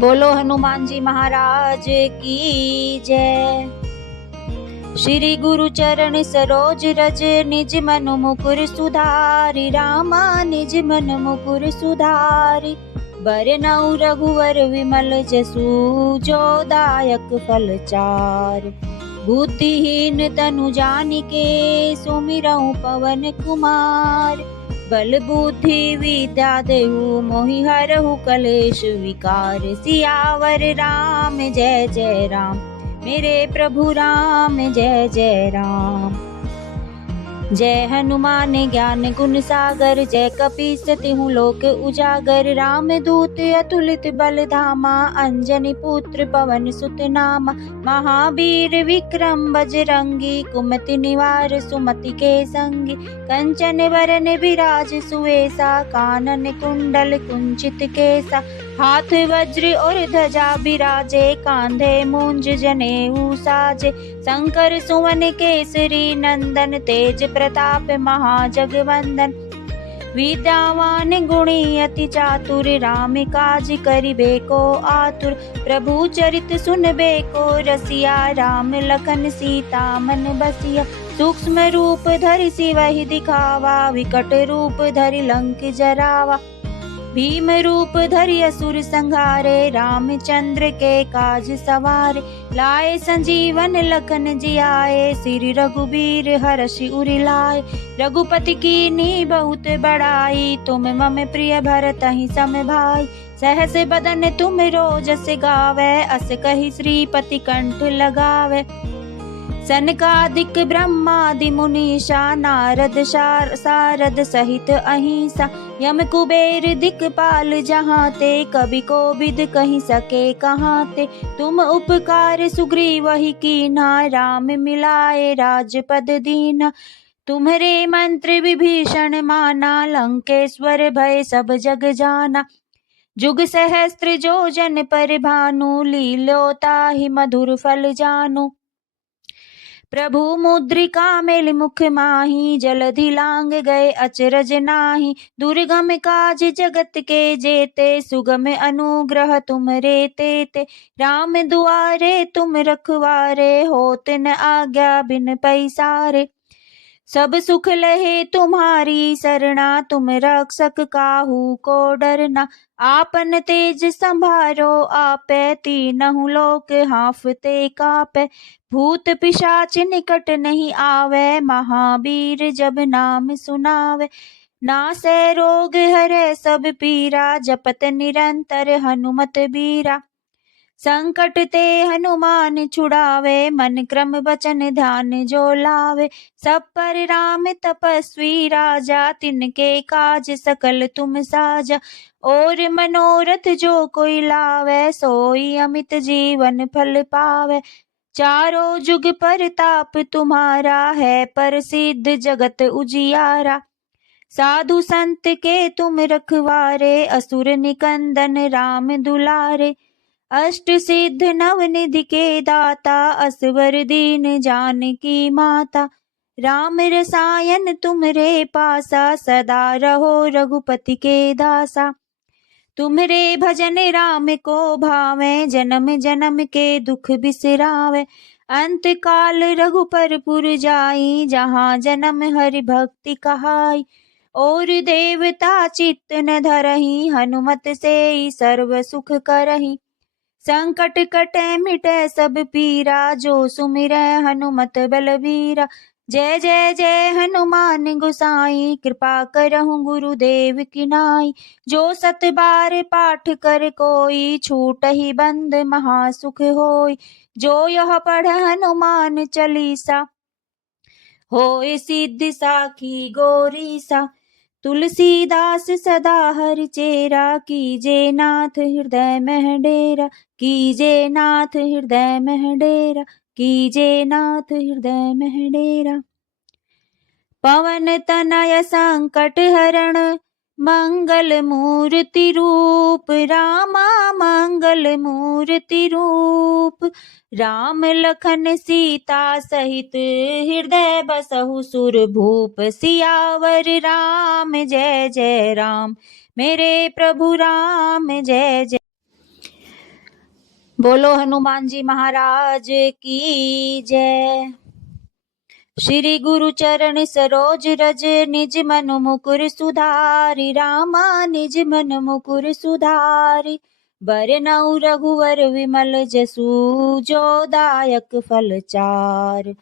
बोलो हनुमान जी महाराज की जय। श्री गुरु चरण सरोज रज, निज मन मुकुर सुधारि। रामा निज मन मुकुर सुधारि। बरनउँ रघुवर विमल जसु, जो दायक फल चार। बुद्धिहीन तनु जानिके, सुमिरउँ पवन कुमार। बल बुद्धि विद्या देहु, मोहि हरहु कलेश विकार। सियावर राम जय जय राम, मेरे प्रभु राम जय जय राम। जय हनुमान ज्ञान गुण सागर, जय कपीस तिहु लोक उजागर। राम दूत अतुलित बल धामा, अंजनी पुत्र पवन सुत नामा। महावीर विक्रम बजरंगी, कुमति निवार सुमति के संगी। कंचन बरन बिराज सुवेसा, कानन कुंडल कुंचित केसा। हाथ वज्र और ध्वजा बिराजे, कांधे मूंज जनेऊ साजे। शंकर सुवन केसरी नंदन, तेज प्रताप महाजगवंदन। विद्यावान गुणी अति चातुर, राम काज करिबे को आतुर। प्रभु चरित सुनबे को रसिया, राम लखन सीता मन बसिया। सूक्ष्म रूप धरि सिवहि दिखावा, विकट रूप धरि लंक जरावा। भीम रूप धरि असुर संहारे, रामचंद्र के काज सवारे। लाए संजीवन लखन जियाए, श्री रघुबीर हरषि उरि लाए। रघुपति कीन्ही बहुत बड़ाई, तुम मम प्रिय भरतहि सम भाई। सहस बदन तुम रोजस गावै, अस कहि श्रीपति कंठ लगावै। सनकादिक ब्रह्मादि मुनीषा, नारद सारद सहित अहिंसा। यम कुबेर दिक्पाल जहाँ ते, कवि कोविद कहि सके कहाँ ते। तुम उपकार सुग्रीवहि कीन्हा, राम मिलाए राजपद दीन्हा। तुम्हरे मंत्र विभीषण माना, लंकेश्वर भय सब जग जाना। जुग सहस्त्र जो जन पर भानु, लील्यो ताहि मधुर फल जानु। प्रभु मुद्रिका मेलि मुख माहि, जलधि लांग गए अचरज नाहि। दुर्गम काज जगत के जेते, सुगम अनुग्रह तुमरे तेते। राम दुआरे तुम रखवारे, होत न आज्ञा बिन पैसारे। सब सुख लहे तुम्हारी सरना, तुम रक्षक काहू को डरना। आपन तेज संभारो आपे, तीनहु लोक हांफते कापे। भूत पिशाच निकट नहीं आवे, महावीर जब नाम सुनावे। नासै रोग हरै सब पीरा, जपत निरंतर हनुमत बीरा। संकट ते हनुमान छुड़ावे, मन क्रम वचन ध्यान जो लावे। सब पर राम तपस्वी राजा, तिनके काज सकल तुम साजा। और मनोरथ जो कोई लावे, सोई अमित जीवन फल पावे। चारों जुग परताप तुम्हारा है, प्रसिद्ध जगत उजियारा। साधु संत के तुम रखवारे, असुर निकंदन राम दुलारे। अष्ट सिद्ध नवनिधि के दाता, असवर दीन जानकी माता। राम रसायन तुमरे पासा, सदा रहो रघुपति के दासा। तुम्हरे भजन राम को भावे, जन्म जन्म के दुख बिसरावे। अंत काल रघुपरपुर जाई, जहाँ जन्म हरि भक्ति कहाई। और देवता चित्त न धरहि, हनुमत से सर्व सुख करहि। संकट कटे मिटे सब पीरा, जो सुमिरै हनुमत बलबीरा। जय जय जय हनुमान गोसाई, कृपा करहु गुरुदेव की नाई। जो सत बार पाठ कर कोई, छूटहि बंद महासुख होई। जो यह पढ़ हनुमान चालीसा, होय सिद्धि साखी गौरीसा। तुलसीदास सदा हरि चेरा, कीजे नाथ हृदय मह डेरा। कीजे नाथ हृदय मह डेरा, कीजे नाथ हृदय मह डेरा। पवन तनय संकट हरण, मंगल मूर्ति रूप। रामा मंगल मूर्ति रूप। राम लखन सीता सहित, हृदय बसहु सुर भूप। सियावर राम जय जय राम, मेरे प्रभु राम जय जय। बोलो हनुमान जी महाराज की जय। श्री गुरु चरण सरोज रज निज मन मुकुर सुधारि रामा निज मन मुकुर सुधारि। बरनउँ रघुवर विमल जसु जो दायक फल चार।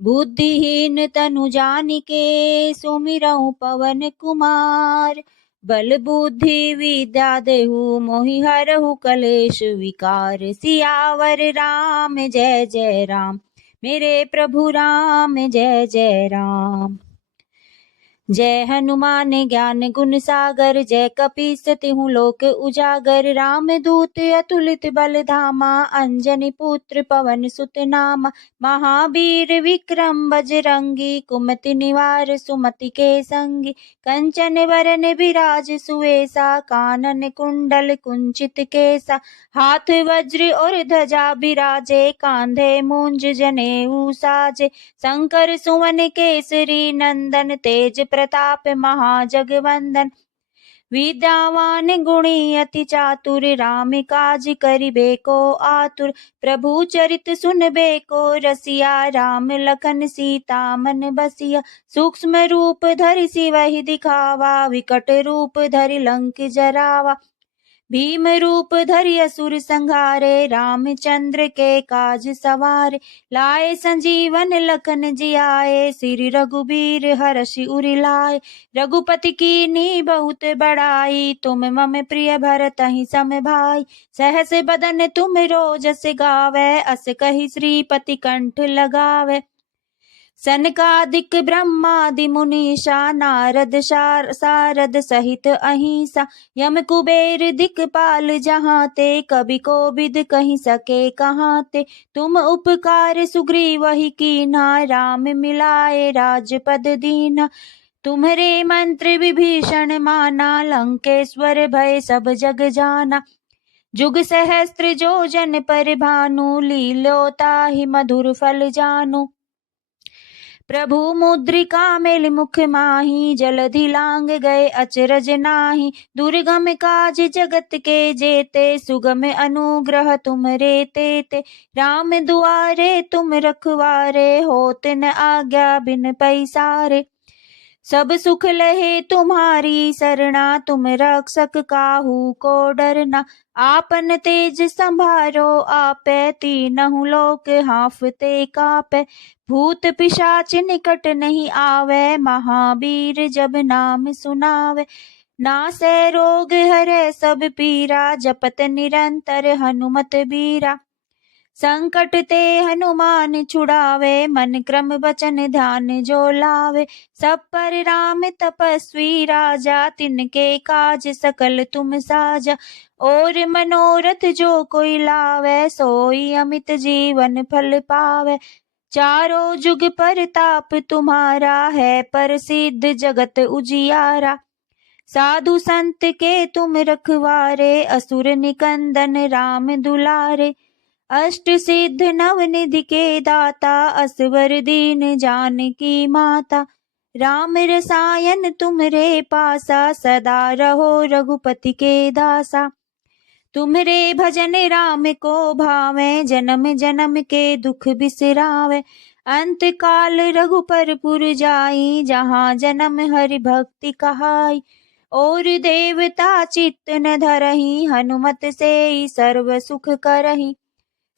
बुद्धिहीन तनु जानिके सुमिरउँ पवन कुमार। बल बुद्धि विद्या देहु मोहि हरहु कलेश विकार। सियावर राम जय जय राम मेरे प्रभु राम जय जय राम। जय हनुमान ज्ञान गुण सागर जय कपीस तिहु लोक उजागर। राम दूत अतुलित बल धामा अंजनी पुत्र पवन सुत नामा। महावीर विक्रम बजरंगी कुमति निवार सुमति के संगी। कंचन वरन विराज सुवेसा कानन कुंडल कुंचित केसा। हाथ वज्र और ध्वजा बिराजे कांधे मूंज जनेऊ साजे। शंकर सुवन केसरी नंदन तेज प्रताप महाजगवंदन। विद्यावान गुणी अति चातुर राम काज करिबे को आतुर। प्रभु चरित सुनबे को रसिया राम लखन सीता मन बसिया। सूक्ष्म रूप धरि सिवहि दिखावा विकट रूप धरि लंक जरावा। भीम रूप धरि असुर संहारे रामचंद्र के काज सवारे। लाए संजीवन लखन जियाए श्री रघुबीर हरषि उरि लाए। रघुपति कीन्ही बहुत बड़ाई तुम मम प्रिय भरतहि सम भाई। सहस बदन तुम रोजस गावै अस कहि श्रीपति कंठ लगावै। सनकादिक ब्रह्मादि मुनीषा नारद सारद सहित अहिंसा। यम कुबेर दिक्पाल जहाँ ते कवि कोविद कहि सके कहाँ ते। तुम उपकार सुग्रीवहि कीन्हा राम मिलाए राजपद दीन्हा। तुम्हरे मंत्र विभीषण माना लंकेश्वर भय सब जग जाना। जुग सहस्त्र जो जन पर भानु लील्यो ताहि मधुर फल जानु। प्रभु मुद्रिका मेलि मुख माहि जलधि लांग गए अचरज नाही। दुर्गम काज जगत के जेते सुगम अनुग्रह तुमरे तेते। राम दुआरे तुम रखवारे होत न आज्ञा बिन पैसारे। सब सुख लहे तुम्हारी सरना तुम रक्षक काहू को डरना। आपन तेज संभारो आपे तीनहु लोक हांफते कापे। भूत पिशाच निकट नहीं आवे महावीर जब नाम सुनावे। नासै रोग हरै सब पीरा जपत निरंतर हनुमत बीरा। संकट ते हनुमान छुड़ावे मन क्रम वचन ध्यान जो लावे। सब पर राम तपस्वी राजा तिनके काज सकल तुम साजा। और मनोरथ जो कोई लावे सोई अमित जीवन फल पावे। चारों जुग परताप तुम्हारा है प्रसिद्ध जगत उजियारा। साधु संत के तुम रखवारे असुर निकंदन राम दुलारे। अष्ट सिद्ध नवनिधि के दाता असवर दीन जानकी माता। राम रसायन तुमरे पासा सदा रहो रघुपति के दासा। तुम्हरे भजन राम को भावे जन्म जन्म के दुख बिसरावे। अंत काल रघुपर पुर जाई जहाँ जन्म हरि भक्ति कहाई। और देवता चित्त न धरहि हनुमत से सर्व सुख करहि।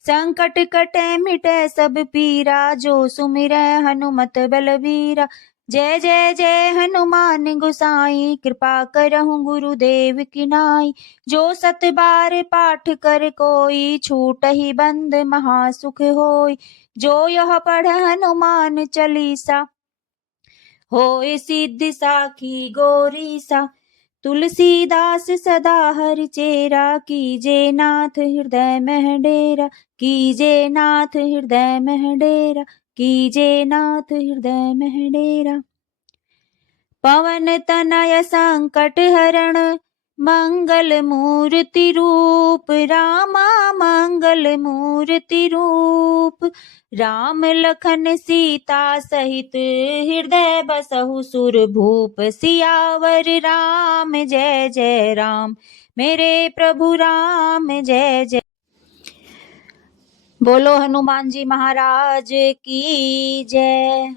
संकट कटे मिटे सब पीरा जो सुमिरै हनुमत बलबीरा। जय जय जय हनुमान गोसाई कृपा करहु गुरुदेव की नाई। जो सत बार पाठ कर कोई छूटहि बंद महासुख होई। जो यह पढ़ हनुमान चालीसा होय सिद्धि साखी गौरीसा। तुलसीदास सदा हरि चेरा कीजे नाथ हृदय मह डेरा। कीजे नाथ हृदय मह डेरा कीजे नाथ हृदय मह डेरा। पवन तनय संकट हरण मंगल मूर्ति रूप रामा मंगल मूर्ति रूप। राम लखन सीता सहित हृदय बसहु सुर भूप। सियावर राम जय जय राम मेरे प्रभु राम जय जय। बोलो हनुमान जी महाराज की जय।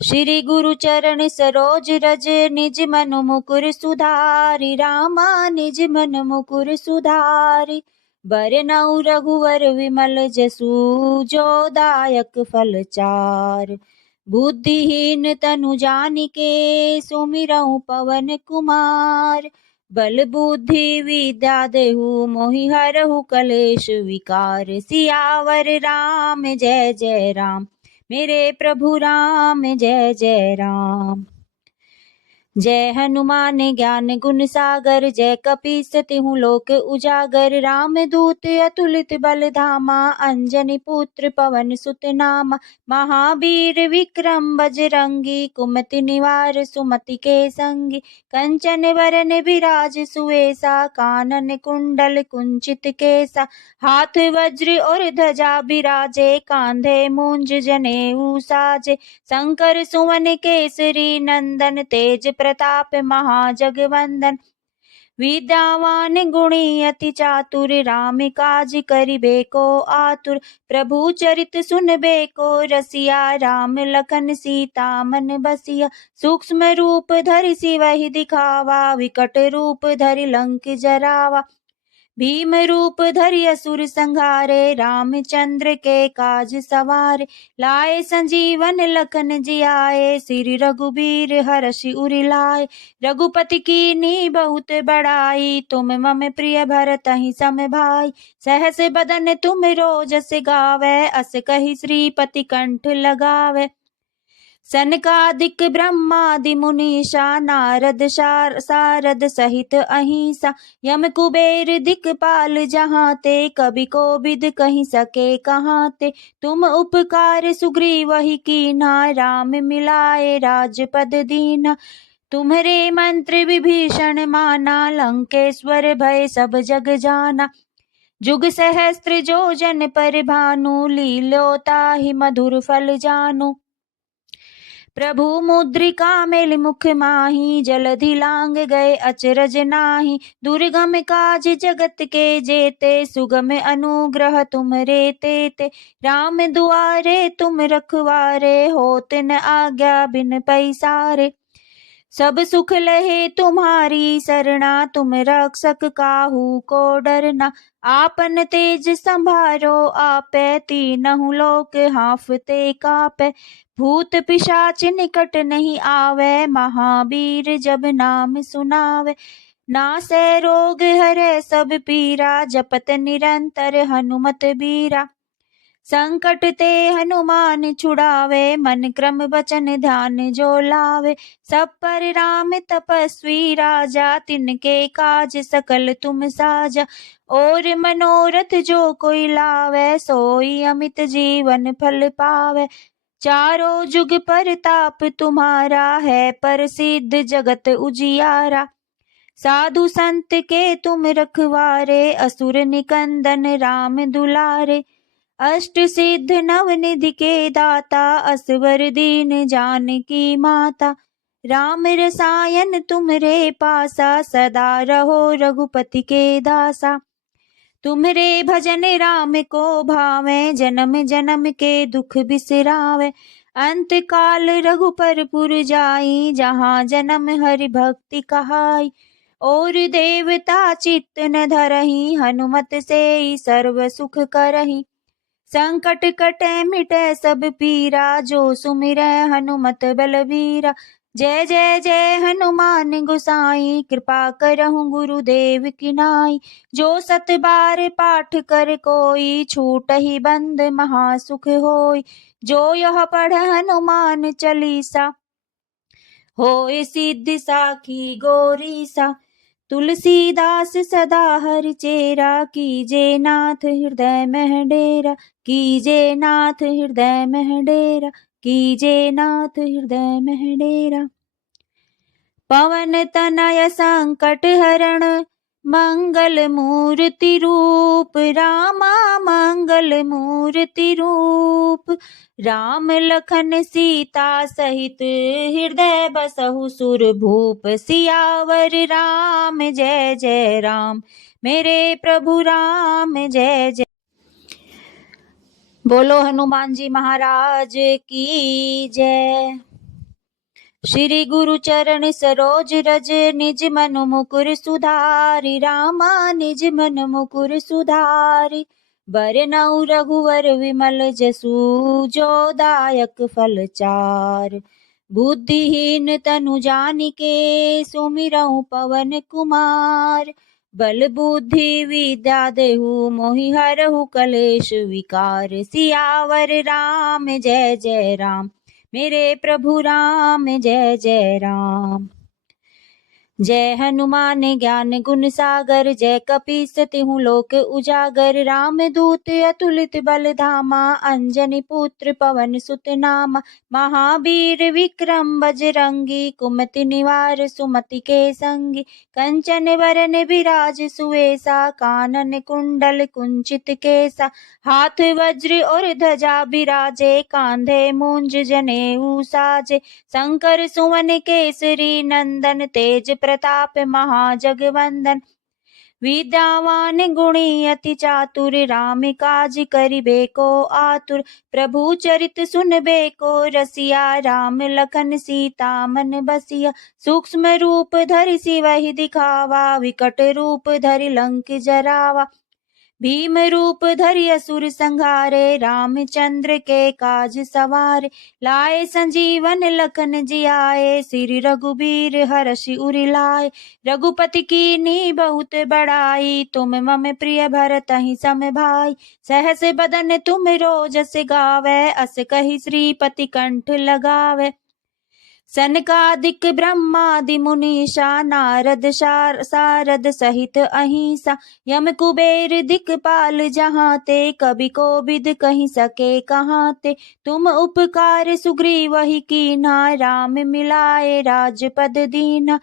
श्री गुरु चरण सरोज रज निज मन मुकुर सुधारि। रामा निज मन मुकुर सुधारि। बरनउँ रघुवर विमल जसु जो दायक फल चार। बुद्धिहीन तनु जानिके सुमिरउँ पवन कुमार। बल बुद्धि विद्या देहु मोहि हरहु कलेश विकार। सियावर राम जय जय राम, मेरे प्रभु राम जय जय राम। जय हनुमान ज्ञान गुण सागर, जय कपीस तिहु लोक उजागर। राम दूत अतुलित बल धामा, अंजनी पुत्र पवन सुत नामा। महावीर विक्रम बजरंगी, कुमति निवार सुमति के संगी। कंचन वरन विराज सुवेसा, कानन कुंडल कुंचित केसा। हाथ वज्र और ध्वजा बिराजे, कांधे मूंज जनेऊ साजे। शंकर सुवन केसरी नंदन, तेज प्रताप महाजगवंदन। विद्यावान गुणी अति चातुर, राम काज करिबे को आतुर। प्रभु चरित सुनबे को रसिया, राम लखन सीता मन बसिया। सूक्ष्म रूप धरि सिवहि दिखावा, विकट रूप धरि लंक जरावा। भीम रूप धरि असुर संहारे, रामचंद्र के काज सवारे। लाए संजीवन लखन जियाए, श्री रघुबीर हरषि उरि लाए। रघुपति कीन्ही बहुत बड़ाई, तुम मम प्रिय भरतहि सम भाई। सहस बदन तुम रोजस गावै, अस कहि श्रीपति कंठ लगावै। सनकादिक ब्रह्मादि मुनीषा, नारद सारद सहित अहिंसा। यम कुबेर दिक्पाल जहाँ ते, कवि कोविद कहि सके कहाँ ते। तुम उपकार सुग्रीवहि कीन्हा, राम मिलाए राजपद दीन्हा। तुम्हरे मंत्र विभीषण माना, लंकेश्वर भय सब जग जाना। जुग सहस्त्र जो जन पर भानु, लील्यो ताहि मधुर फल जानू। प्रभु मुद्रिका मेलि मुख माहि, जलधि लांग गए अचरज नाही। दुर्गम काज जगत के जेते, सुगम अनुग्रह तुम्हरे तेते। राम दुआरे तुम रखवारे, होत न आज्ञा बिन पैसारे। सब सुख लहे तुम्हारी सरना, तुम रक्षक काहू को डरना। आपन तेज संभारो आपे, तीनहु लोक हांफते कापे। भूत पिशाच निकट नहीं आवे, महावीर जब नाम सुनावे। नासै रोग हरै सब पीरा, जपत निरंतर हनुमत बीरा। संकट ते हनुमान छुड़ावे, मन क्रम वचन ध्यान जो लावे। सब पर राम तपस्वी राजा, तिनके काज सकल तुम साजा। और मनोरथ जो कोई लावे, सोई अमित जीवन फल पावे। चारों जुग परताप तुम्हारा है, प्रसिद्ध जगत उजियारा। साधु संत के तुम रखवारे, असुर निकंदन राम दुलारे। अष्ट सिद्ध नवनिधि के दाता, असवर दीन जानकी माता। राम रसायन तुमरे पासा, सदा रहो रघुपति के दासा। तुम्हरे भजन राम को भावे, जन्म जन्म के दुख बिसरावे। अंत काल रघुपर पुर जाई, जहाँ जन्म हरि भक्ति कहाई। और देवता चित्त न धरहि, हनुमत से सर्व सुख करहि। संकट कटे मिटे सब पीरा, जो सुमिरै हनुमत बलवीरा। जय जय जय हनुमान गोसाई, कृपा करहु गुरुदेव की नाई। जो सत बार पाठ कर कोई, छूटहि बंद महासुख होई। जो यह पढ़ हनुमान चालीसा, होय सिद्धि साखी गौरीसा। तुलसीदास सदा हरि चेरा, कीजे नाथ हृदय मह डेरा। कीजे नाथ हृदय मह डेरा, कीजे नाथ हृदय मह डेरा। पवन तनय संकट हरण, मंगल मूर्ति रूप। रामा मंगल मूर्ति रूप। राम लखन सीता सहित, हृदय बसहु सुर भूप। सियावर राम जय जय राम, मेरे प्रभु राम जय जय। बोलो हनुमान जी महाराज की जय। श्री गुरु चरण सरोज रज निज मन मुकुर सुधारि रामा निज मन मुकुर सुधारि। बरनउँ रघुवर विमल जसु जो दायक फल चार। बुद्धिहीन तनु जानिके सुमिरउँ पवन कुमार। बल बुद्धि विद्या देहु मोहि हरहु कलेश विकार। सियावर राम जय जय राम मेरे प्रभु राम जय जय राम। जय हनुमान ज्ञान गुण सागर जय कपीस तिहु लोक उजागर। राम दूत अतुलित बल धामा अंजनी पुत्र पवन सुत नामा। महावीर विक्रम बजरंगी कुमति निवार सुमति के संगी। कंचन बरन बिराज सुवेसा कानन कुंडल कुंचित केसा। हाथ वज्र और ध्वजा बिराजे कांधे मूंज जनेऊ साजे। शंकर सुवन केसरी नंदन तेज प्रताप महाजगवंदन। विद्यावान गुणी अति चातुर राम काज करिबे को आतुर। प्रभु चरित सुनबे को रसिया राम लखन सीता मन बसिया। सूक्ष्म रूप धरि सिवहि दिखावा विकट रूप धरि लंक जरावा। भीम रूप धरि असुर संहारे रामचंद्र के काज सवारे। लाए संजीवन लखन जियाए श्री रघुबीर हर्षि उरि लाए। रघुपति कीन्ही बहुत बड़ाई तुम मम प्रिय भरतहि सम भाई। सहस बदन तुम रोजस गावै अस कहि श्रीपति कंठ लगावै। सनकादिक ब्रह्मादि मुनीषा नारद सारद सहित अहिंसा। यम कुबेर दिक्पाल जहाँ ते कवि कोविद कहि सके कहाँ ते। तुम उपकार सुग्रीवहि कीन्हा राम मिलाए राजपद दीन्हा।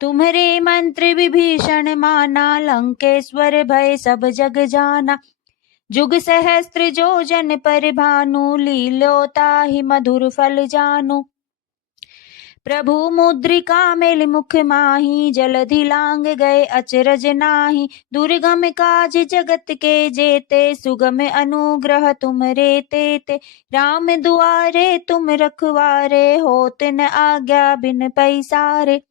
तुम्हरे मंत्र विभीषण माना लंकेश्वर भय सब जग जाना। जुग सहस्त्र जो जन पर भानु लील्योताहि मधुर फल जानु। प्रभु मुद्रिका मेलि मुख माहि जलधि लांग गए अचरज नाही। दुर्गम काज जगत के जेते सुगम अनुग्रह तुम्हरे तेते। राम दुआरे तुम रखवारे होत न आज्ञा बिन पैसारे।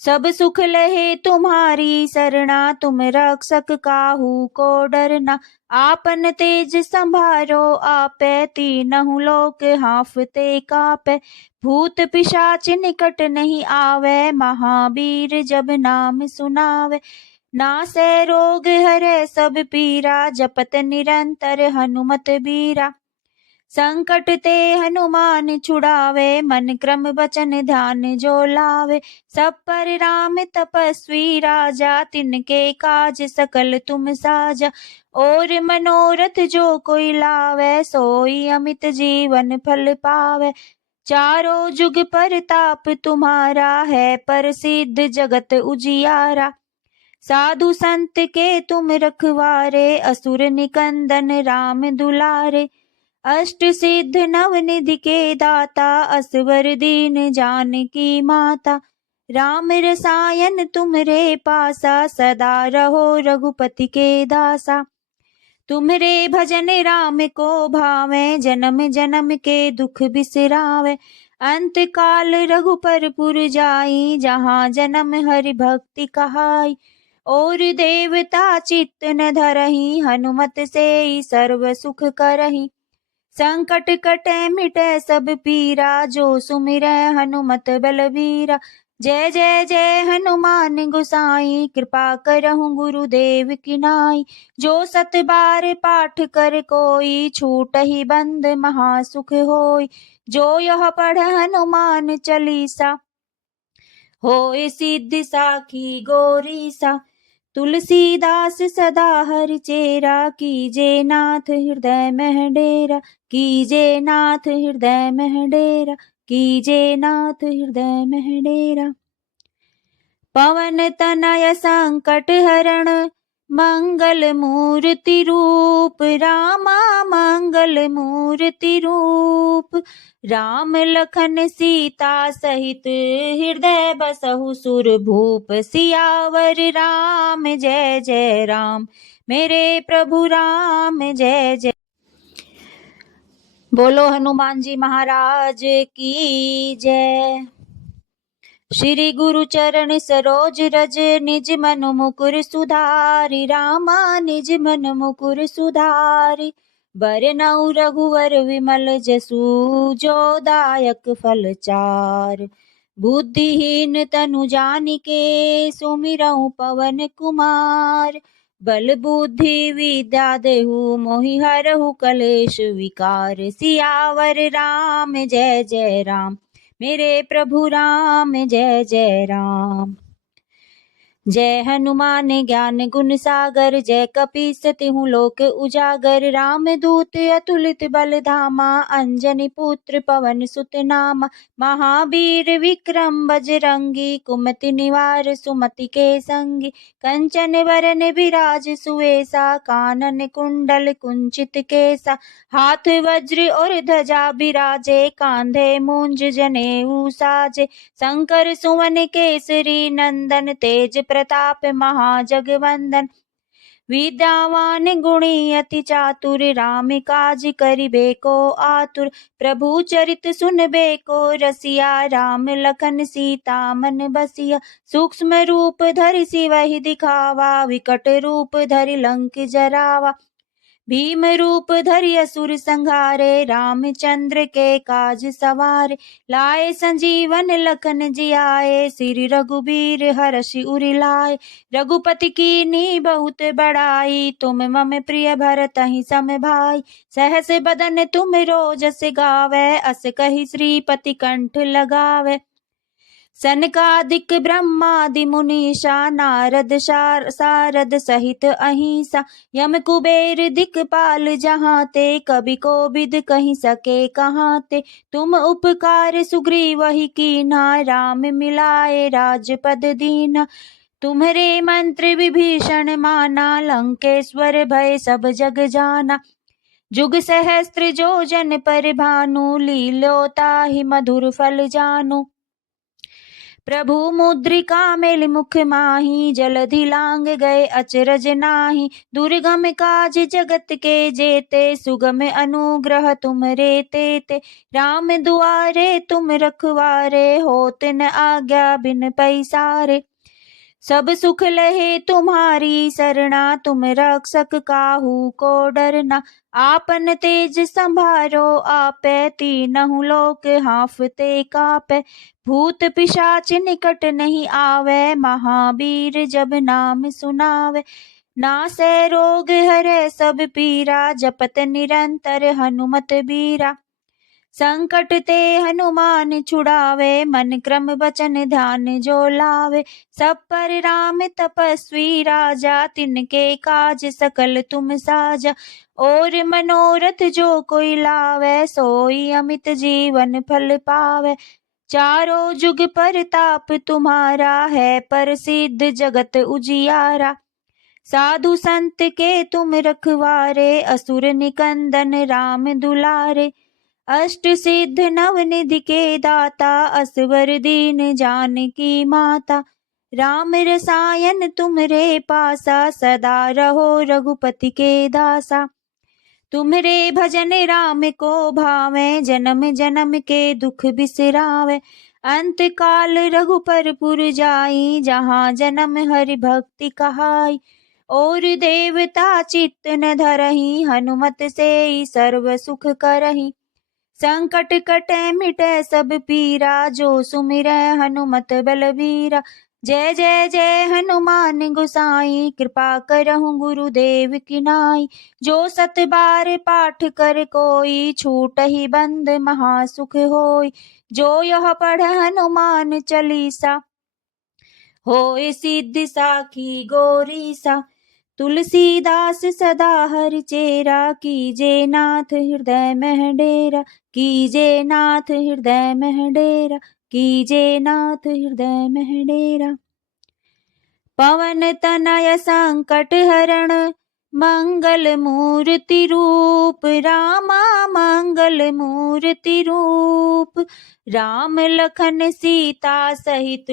सब सुख लहे तुम्हारी सरना तुम रक्षक काहू को डरना। आपन तेज संभारो आपे तीनहु लोक हांफते कापे। भूत पिशाच निकट नहीं आवे महावीर जब नाम सुनावे। नासै रोग हरै सब पीरा जपत निरंतर हनुमत बीरा। संकट ते हनुमान छुड़ावे मन क्रम वचन ध्यान जो लावे। सब पर राम तपस्वी राजा तिनके काज सकल तुम साजा। और मनोरथ जो कोई लावे सोई अमित जीवन फल पावे। चारों जुग परताप तुम्हारा है प्रसिद्ध जगत उजियारा। साधु संत के तुम रखवारे असुर निकंदन राम दुलारे। अष्ट सिद्ध नवनिधि के दाता असवर दीन जानकी माता। राम रसायन तुमरे पासा सदा रहो रघुपति के दासा। तुम्हरे भजन राम को भावे जन्म जन्म के दुख बिसरावे। अंत काल रघुपर पुर जाई जहाँ जन्म हरि भक्ति कहाई। और देवता चित्त न धरहि हनुमत से सर्व सुख करहि। संकट कटे मिटे सब पीरा जो सुमिरै हनुमत बलवीरा। जय जय जय हनुमान गोसाई कृपा करहु गुरुदेव की नाई। जो सत बार पाठ कर कोई छूटहि बंद महासुख होई। जो यह पढ़ हनुमान चालीसा होय सिद्धि साखी गौरीसा। तुलसीदास सदा हरि चेरा कीजे नाथ हृदय मह डेरा। कीजे नाथ हृदय मह डेरा कीजे नाथ हृदय मह डेरा। पवन तनय संकट हरण मंगल मूर्ति रूप रामा मंगल मूर्ति रूप। राम लखन सीता सहित हृदय बसहु सुर भूप। सियावर राम जय जय राम मेरे प्रभु राम जय जय। बोलो हनुमान जी महाराज की जय। श्री गुरु चरण सरोज रज निज मन मुकुर सुधारि रामा निज मन मुकुर सुधारि। बरनउँ रघुवर विमल जसु जो दायक फल चार। बुद्धिहीन तनु जानिके सुमिरउँ पवन कुमार। बल बुद्धि विद्या देहु मोहि हरहु कलेश विकार। सियावर राम जय जय राम मेरे प्रभु राम जय जय राम। जय हनुमान ज्ञान गुण सागर जय कपीस तिहु लोक उजागर। राम दूत अतुलित बल धामा अंजनी पुत्र पवन सुत नामा। महावीर विक्रम बजरंगी कुमति निवार सुमति के संगी। कंचन वरन विराज सुवेसा कानन कुंडल कुंचित केसा। हाथ वज्र और ध्वजा बिराजे कांधे मूंज जनेऊ साजे। शंकर सुवन केसरी नंदन तेज प्रताप महाजगवंदन। विद्यावान गुणी अति चातुर राम काज करिबे को आतुर। प्रभु चरित सुनबे को रसिया राम लखन सीता मन बसिया। सूक्ष्म रूप धरि सिवहि दिखावा विकट रूप धरि लंक जरावा। भीम रूप धरि असुर संहारे रामचंद्र के काज सवारे। लाए संजीवन लखन जियाए श्री रघुबीर हरषि उरि लाए। रघुपति कीन्ही बहुत बड़ाई तुम मम प्रिय भरतहि सम भाई। सहस बदन तुम रोजस गावै अस कहि श्रीपति कंठ लगावै। सनकादिक ब्रह्मादि मुनीषा नारद सारद सहित अहिंसा। यम कुबेर दिक्पाल जहाँ ते कवि कोविद कहि सके कहाँ ते। तुम उपकार सुग्रीवहि कीन्हा राम मिलाए राजपद दीन्हा। तुम्हरे मंत्र विभीषण माना लंकेश्वर भय सब जग जाना। जुग सहस्त्र जो जन पर भानु लील्यो ताहि मधुर फल जानु। प्रभु मुद्रिका मेलि मुख माहि जलधि लांग गए अचरज नाही। दुर्गम काज जगत के जेते सुगम अनुग्रह तुमरे तेते। राम दुआरे तुम रखवारे होत न आज्ञा बिन पैसारे। सब सुख लहे तुम्हारी सरना तुम रक्षक काहू को डरना। आपन तेज संभारो आपे तीनहु लोक हांफते कापे। भूत पिशाच निकट नहीं आवे महावीर जब नाम सुनावे। नासै रोग हरै सब पीरा जपत निरंतर हनुमत बीरा। संकट ते हनुमान छुड़ावे मन क्रम वचन ध्यान जो लावे। सब पर राम तपस्वी राजा तिनके काज सकल तुम साजा। और मनोरथ जो कोई लावे सोई अमित जीवन फल पावे। चारों जुग परताप तुम्हारा है प्रसिद्ध जगत उजियारा। साधु संत के तुम रखवारे असुर निकंदन राम दुलारे। अष्ट सिद्ध नवनिधि के दाता असवर दीन जानकी माता। राम रसायन तुमरे पासा सदा रहो रघुपति के दासा। तुम्हरे भजन राम को भावे जन्म जन्म के दुख बिसरावे। अंत काल रघुपर पुर जाई जहाँ जन्म हरि भक्ति कहाई। और देवता चित्त न धरहि हनुमत से सर्व सुख करहि। संकट कटे मिटे सब पीरा जो सुमिरै हनुमत बलबीरा। जय जय जय हनुमान गोसाई कृपा करहु गुरुदेव की नाई। जो सत बार पाठ कर कोई छूटहि बंद महासुख होई। जो यह पढ़ हनुमान चालीसा होय सिद्धि साखी गौरीसा। तुलसीदास सदा हरि चेरा कीजे नाथ हृदय मह डेरा। कीजे नाथ हृदय मह डेरा कीजे नाथ हृदय मह डेरा। पवन तनय संकट हरण मंगल मूर्ति रूप रामा मंगल मूर्ति रूप। राम लखन सीता सहित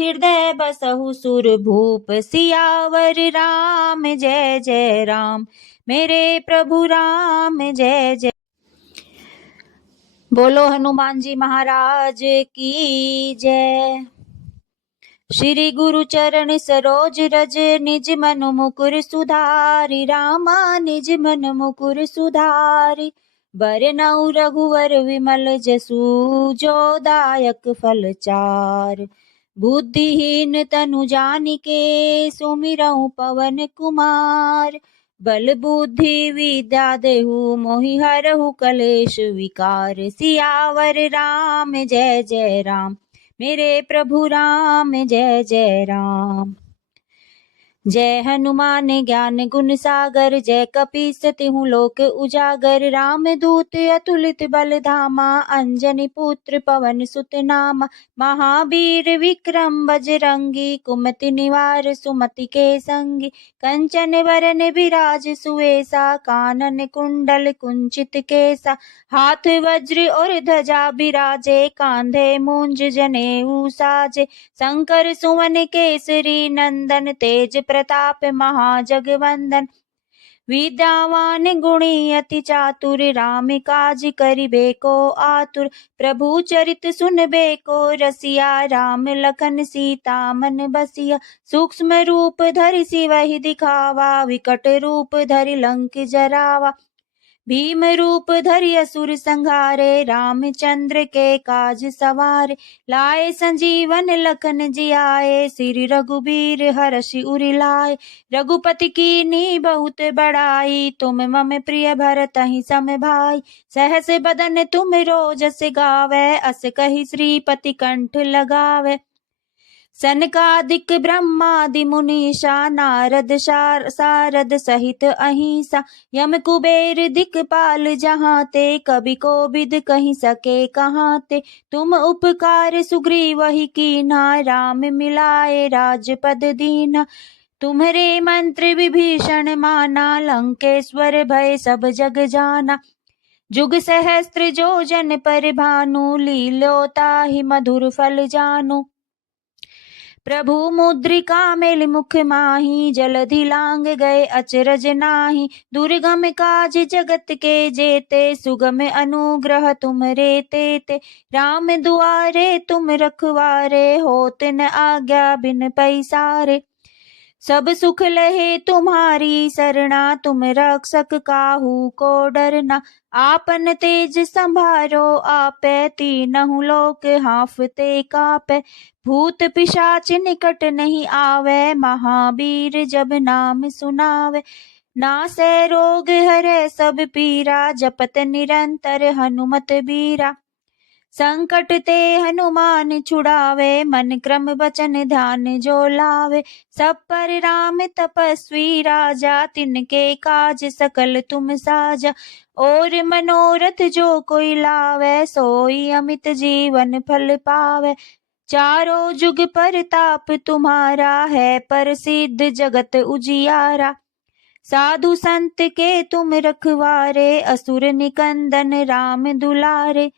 हृदय बसहु सुर भूप। सियावर राम जय जय राम मेरे प्रभु राम जय जय। बोलो हनुमान जी महाराज की जय। श्री गुरु चरण सरोज रज निज मन मुकुर सुधारि। रामा निज मन मुकुर सुधारि। बरनउँ रघुवर विमल जसु जो दायक फल चार। बुद्धिहीन तनु जानिके सुमिरउँ पवन कुमार। बल बुद्धि विद्या देहु मोहि हरहु कलेश विकार। सियावर राम जय जय राम, मेरे प्रभु राम जय जय राम। जय हनुमान ज्ञान गुण सागर, जय कपीस तिहु लोक उजागर। राम दूत अतुलित बल धामा, अंजनी पुत्र पवन सुत नामा। महावीर विक्रम बजरंगी, कुमति निवार सुमति के संगी। कंचन बरन बिराज सुवेसा, कानन कुंडल कुंचित केसा। हाथ वज्र और ध्वजा बिराजे, कांधे मूंज जनेऊ साजे। शंकर सुवन केसरी नंदन, तेज प्रताप महाजगवंदन। विद्यावान गुणी अति चातुर, राम काज करिबे को आतुर। प्रभु चरित सुनबे को रसिया, राम लखन सीता मन बसिया। सूक्ष्म रूप धरि सिवहि दिखावा, विकट रूप धरि लंक जरावा। भीम रूप धरि असुर संहारे, रामचंद्र के काज सवारे। लाए संजीवन लखन जियाए, श्री रघुबीर हरषि उरि लाए। रघुपति कीन्ही बहुत बड़ाई, तुम मम प्रिय भरतहि सम भाई। सहस बदन तुम रोजस गावै, अस कहि श्रीपति कंठ लगावै। सनकादिक ब्रह्मादि मुनीषा, नारद सारद सहित अहिंसा। यम कुबेर दिक्पाल जहाँ ते, कवि कोविद कहि सके कहाँ ते। तुम उपकार सुग्रीवहि कीन्हा, राम मिलाए राजपद दीन्हा। तुम्हरे मंत्र विभीषण माना, लंकेश्वर भय सब जग जाना। जुग सहस्त्र जो जन पर भानु, लील्यो ताहि मधुर फल जानू। प्रभु मुद्रिका मेलि मुख माहि, जलधि लांग गए अचरज नाही। दुर्गम काज जगत के जेते, सुगम अनुग्रह तुमरे तेते। राम दुआरे तुम रखवारे, होत न आज्ञा बिन पैसारे। सब सुख लहे तुम्हारी सरना, तुम रक्षक काहू को डरना। आपन तेज संभारो आपे, तीनहु लोक हांफते कापे। भूत पिशाच निकट नहीं आवे, महावीर जब नाम सुनावे। नासै रोग हरै सब पीरा, जपत निरंतर हनुमत बीरा। संकट ते हनुमान छुड़ावे, मन क्रम वचन ध्यान जो लावे। सब पर राम तपस्वी राजा, तिनके काज सकल तुम साजा। और मनोरथ जो कोई लावे, सोई अमित जीवन फल पावे। चारों जुग परताप तुम्हारा है, प्रसिद्ध जगत उजियारा। साधु संत के तुम रखवारे, असुर निकंदन राम दुलारे।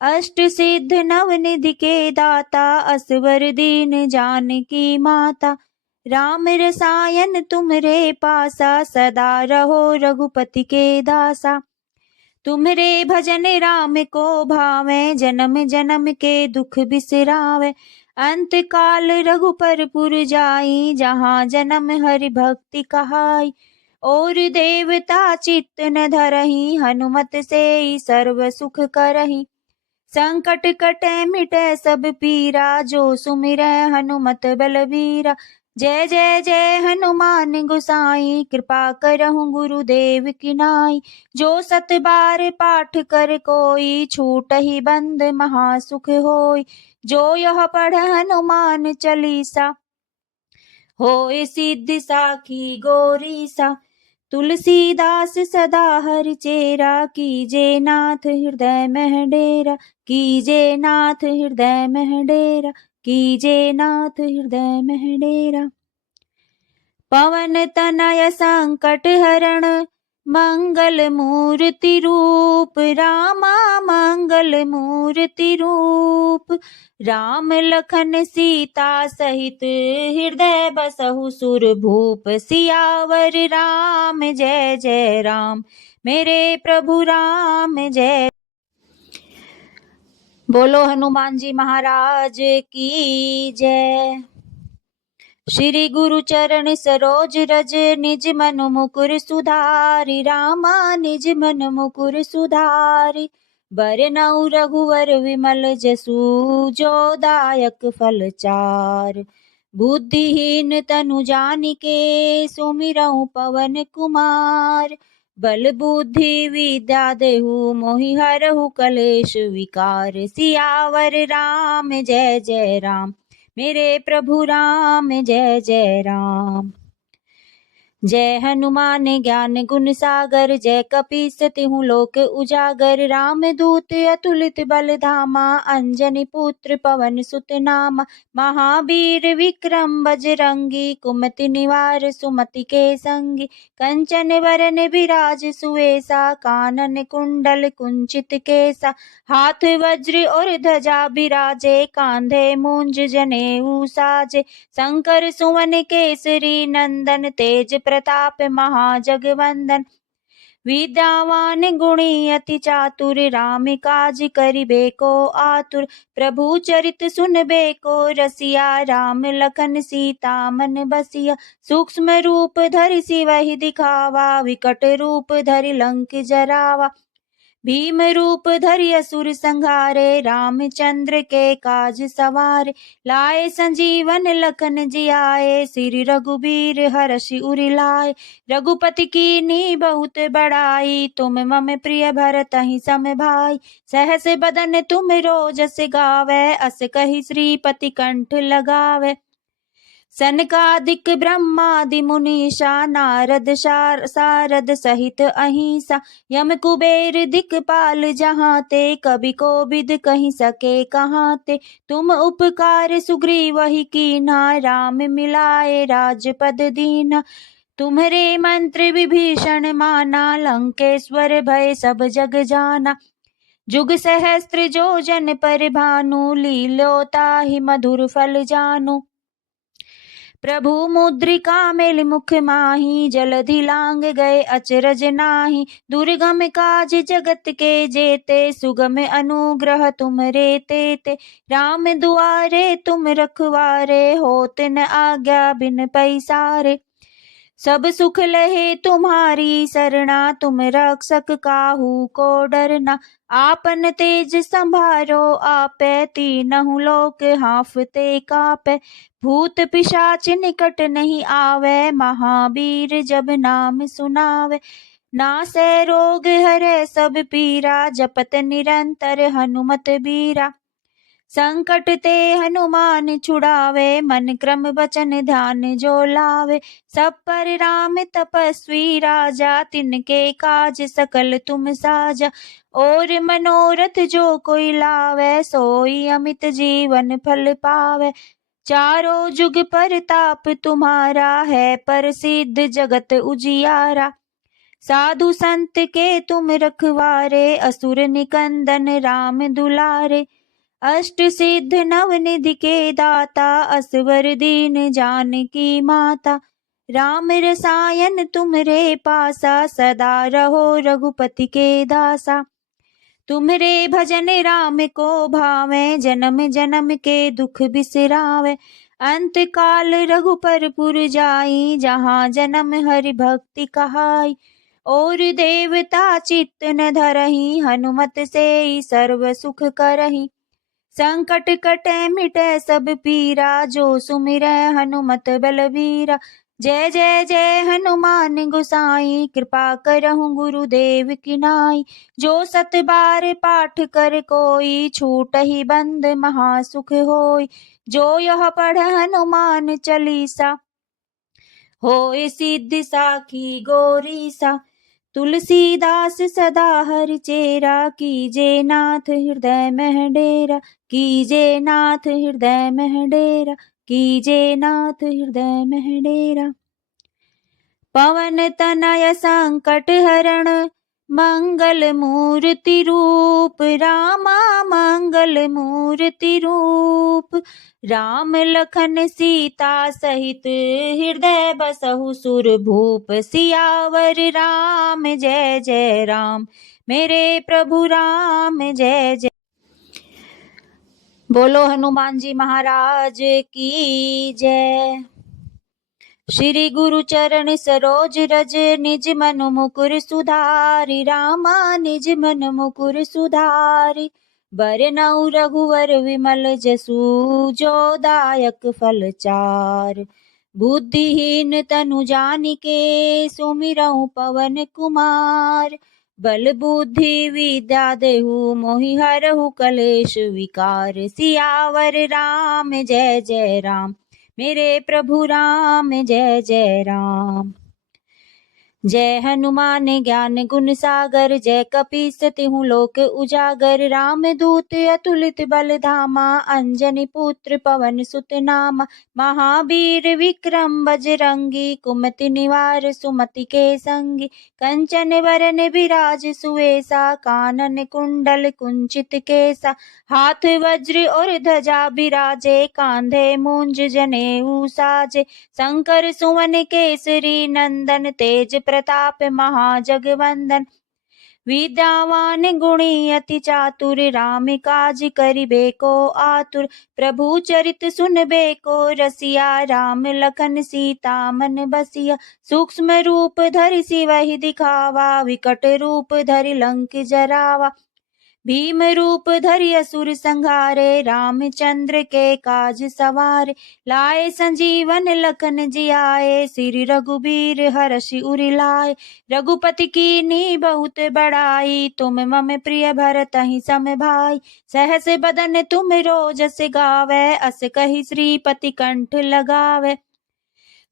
अष्ट सिद्ध नवनिधि के दाता, असवर दीन जानकी माता। राम रसायन तुमरे पासा, सदा रहो रघुपति के दासा। तुम्हरे भजन राम को भावे, जन्म जन्म के दुख बिसरावे। अंत काल रघुपर पुर जाई, जहाँ जन्म हरि भक्ति कहाई। और देवता चित्त न धरहि, हनुमत से सर्व सुख करहि। संकट कटे मिटे सब पीरा, जो सुमिरै हनुमत बलवीरा। जय जय जय हनुमान गोसाई, कृपा करहु गुरुदेव की नाई। जो सत बार पाठ कर कोई, छूटहि बंद महासुख होई। जो यह पढ़ हनुमान चालीसा, होय सिद्धि साखी गौरीसा। तुलसीदास सदा हरि चेरा, कीजे नाथ हृदय मह डेरा। कीजे नाथ हृदय मह डेरा, कीजे नाथ हृदय मह डेरा। पवन तनय संकट हरण, मंगल मूर्ति रूप। रामा मंगल मूर्ति रूप। राम लखन सीता सहित, हृदय बसहु सुर भूप। सियावर राम जय जय राम, मेरे प्रभु राम जय। बोलो हनुमान जी महाराज की जय। श्री गुरु चरण सरोज रज निज मन मुकुर सुधारि। रामा निज मन मुकुर सुधारि। बरनउँ रघुवर विमल जसु जो दायक फल चार। बुद्धिहीन तनु जानिके सुमिरउँ पवन कुमार। बल बुद्धि विद्या देहु मोहि हरहु कलेश विकार। सियावर राम जय जय राम, मेरे प्रभु राम जय जय राम। जय हनुमान ज्ञान गुण सागर, जय कपीस तिहु लोक उजागर। राम दूत अतुलित बल धामा, अंजनी पुत्र पवन सुत नामा। महावीर विक्रम बजरंगी, कुमति निवार सुमति के संगी। कंचन वरन विराज सुवेसा, कानन कुंडल कुंचित केसा। हाथ वज्र और ध्वजा बिराजे, कांधे मूंज जनेऊ साजे। शंकर सुवन केसरी नंदन, तेज प्रताप महाजगवंदन। विद्यावान गुणी अति चातुर, राम काज करिबे को आतुर। प्रभु चरित सुनबे को रसिया, राम लखन सीता मन बसिया। सूक्ष्म रूप धरि सिवहि दिखावा, विकट रूप धरि लंक जरावा। भीम रूप धरि असुर संहारे, रामचंद्र के काज सवारे। लाए संजीवन लखन जियाए, श्री रघुबीर हरषि उरि लाए। रघुपति कीन्ही बहुत बड़ाई, तुम मम प्रिय भरतहि सम भाई। सहस बदन तुम रोजस गावै, अस कहि श्रीपति कंठ लगावै। सनकादिक ब्रह्मादि मुनीषा, नारद सारद सहित अहिंसा। यम कुबेर दिक्पाल जहाँ ते, कवि कोविद कहि सके कहाँ ते। तुम उपकार सुग्रीवहि कीन्हा, राम मिलाए राजपद दीन्हा। तुम्हरे मंत्र विभीषण माना, लंकेश्वर भय सब जग जाना। जुग सहस्त्र जो जन पर भानु, लील्यो ताहि मधुर फल जानु। प्रभु मुद्रिका मेलि मुख माहि, जलधि लांग गए अचरज नाहि। दुर्गम काज जगत के जेते, सुगम अनुग्रह तुम्हरे तेते। राम दुआरे तुम रखवारे, होत न आज्ञा बिन पैसारे। सब सुख लहे तुम्हारी सरना, तुम रक्षक काहू को डरना। आपन तेज संभारो आपे, तीनहु लोक हांफते कापे। भूत पिशाच निकट नहीं आवे, महावीर जब नाम सुनावे। नासै रोग हरै सब पीरा, जपत निरंतर हनुमत बीरा। संकट ते हनुमान छुड़ावे, मन क्रम वचन ध्यान जो लावे। सब पर राम तपस्वी राजा, तिनके काज सकल तुम साजा। और मनोरथ जो कोई लावे, सोई अमित जीवन फल पावे। चारों जुग परताप तुम्हारा है, प्रसिद्ध जगत उजियारा। साधु संत के तुम रखवारे, असुर निकंदन राम दुलारे। अष्ट सिद्ध नवनिधि के दाता, असवर दीन जानकी माता। राम रसायन तुमरे पासा, सदा रहो रघुपति के दासा। तुम्हरे भजन राम को भावे, जन्म जन्म के दुख बिसरावे। अंत काल रघुपर पुर जाई, जहाँ जन्म हरि भक्ति कहाई। और देवता चित्त न धरहि, हनुमत से सर्व सुख करहि। संकट कटे मिटे सब पीरा, जो सुमिरै हनुमत बलवीरा। जय जय जय हनुमान गोसाई, कृपा करहु गुरुदेव की नाई। जो सत बार पाठ कर कोई, छूटहि बंद महासुख होई। जो यह पढ़ हनुमान चालीसा, होय सिद्धि साखी गौरीसा। तुलसीदास सदा हरि चेरा, कीजे नाथ हृदय मह डेरा। कीजे नाथ हृदय मह डेरा, कीजे नाथ हृदय मह डेरा। पवन तनय संकट हरण, मंगल मूर्ति रूप। रामा मंगल मूर्ति रूप। राम लखन सीता सहित, हृदय बसहु सुर भूप। सियावर राम जय जय राम, मेरे प्रभु राम जय जय। बोलो हनुमान जी महाराज की जय। श्री गुरु चरण सरोज रज निज मन मुकुर सुधारि। रामा निज मन मुकुर सुधारि। बरनउँ रघुवर विमल जसु जो दायक फल चार। बुद्धिहीन तनु जानिके सुमिरउँ पवन कुमार। बल बुद्धि विद्या देहु मोहि हरहु कलेश विकार। सियावर राम जय जय राम, मेरे प्रभु राम जय जय राम। जय हनुमान ज्ञान गुण सागर, जय कपीस तिहु लोक उजागर। राम दूत अतुलित बल धामा, अंजनी पुत्र पवन सुत नामा। महावीर विक्रम बजरंगी, कुमति निवार सुमति के संगी। कंचन बरन बिराज सुवेसा, कानन कुंडल कुंचित केसा। हाथ वज्र और ध्वजा बिराजे, कांधे मूंज जनेऊ साजे। शंकर सुवन केसरी नंदन, तेज प्रताप महाजगवंदन। विद्यावान गुणी अति चातुर, राम काज करिबे को आतुर। प्रभु चरित सुनबे को रसिया, राम लखन सीता मन बसिया। सूक्ष्म रूप धरि सिवहि दिखावा, विकट रूप धरि लंक जरावा। भीम रूप धरि असुर संहारे, रामचंद्र के काज सवारे। लाए संजीवन लखन जियाए, श्री रघुबीर हरषि उरि लाए। रघुपति कीन्ही बहुत बड़ाई, तुम मम प्रिय भरतहि सम भाई। सहस बदन तुम रोजस गावै, अस कहि श्रीपति कंठ लगावै।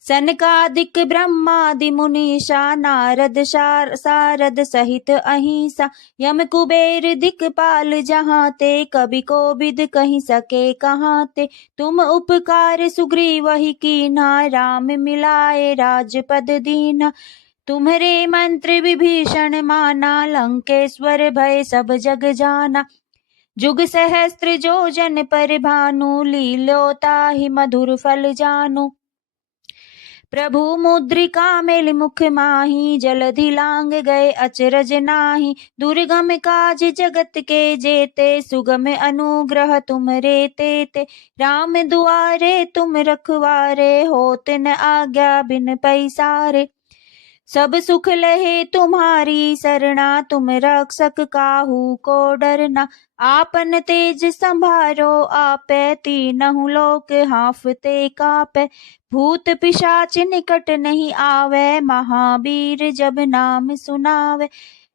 सनकादिक ब्रह्मादि मुनीषा, नारद सारद सहित अहिंसा। यम कुबेर दिक्पाल जहाँ ते, कवि कोविद कहि सके कहाँ ते। तुम उपकार सुग्रीवहि कीन्हा, राम मिलाए राजपद दीन्हा। तुम्हरे मंत्र विभीषण माना, लंकेश्वर भय सब जग जाना। जुग सहस्त्र जो जन पर भानु, लील्यो ताहि मधुर फल जानु। प्रभु मुद्रिका मेलि मुख माहि, जलधि लांग गए अचरज नाहि। दुर्गम काज जगत के जेते, सुगम अनुग्रह तुम्हरे तेते। राम दुआरे तुम रखवारे, होत न आज्ञा बिन पैसारे। सब सुख लहे तुम्हारी सरना, तुम रक्षक काहू को डरना। आपन तेज संभारो आपे, तीनहु लोक हांफते कापे। भूत पिशाच निकट नहीं आवे, महावीर जब नाम सुनावे।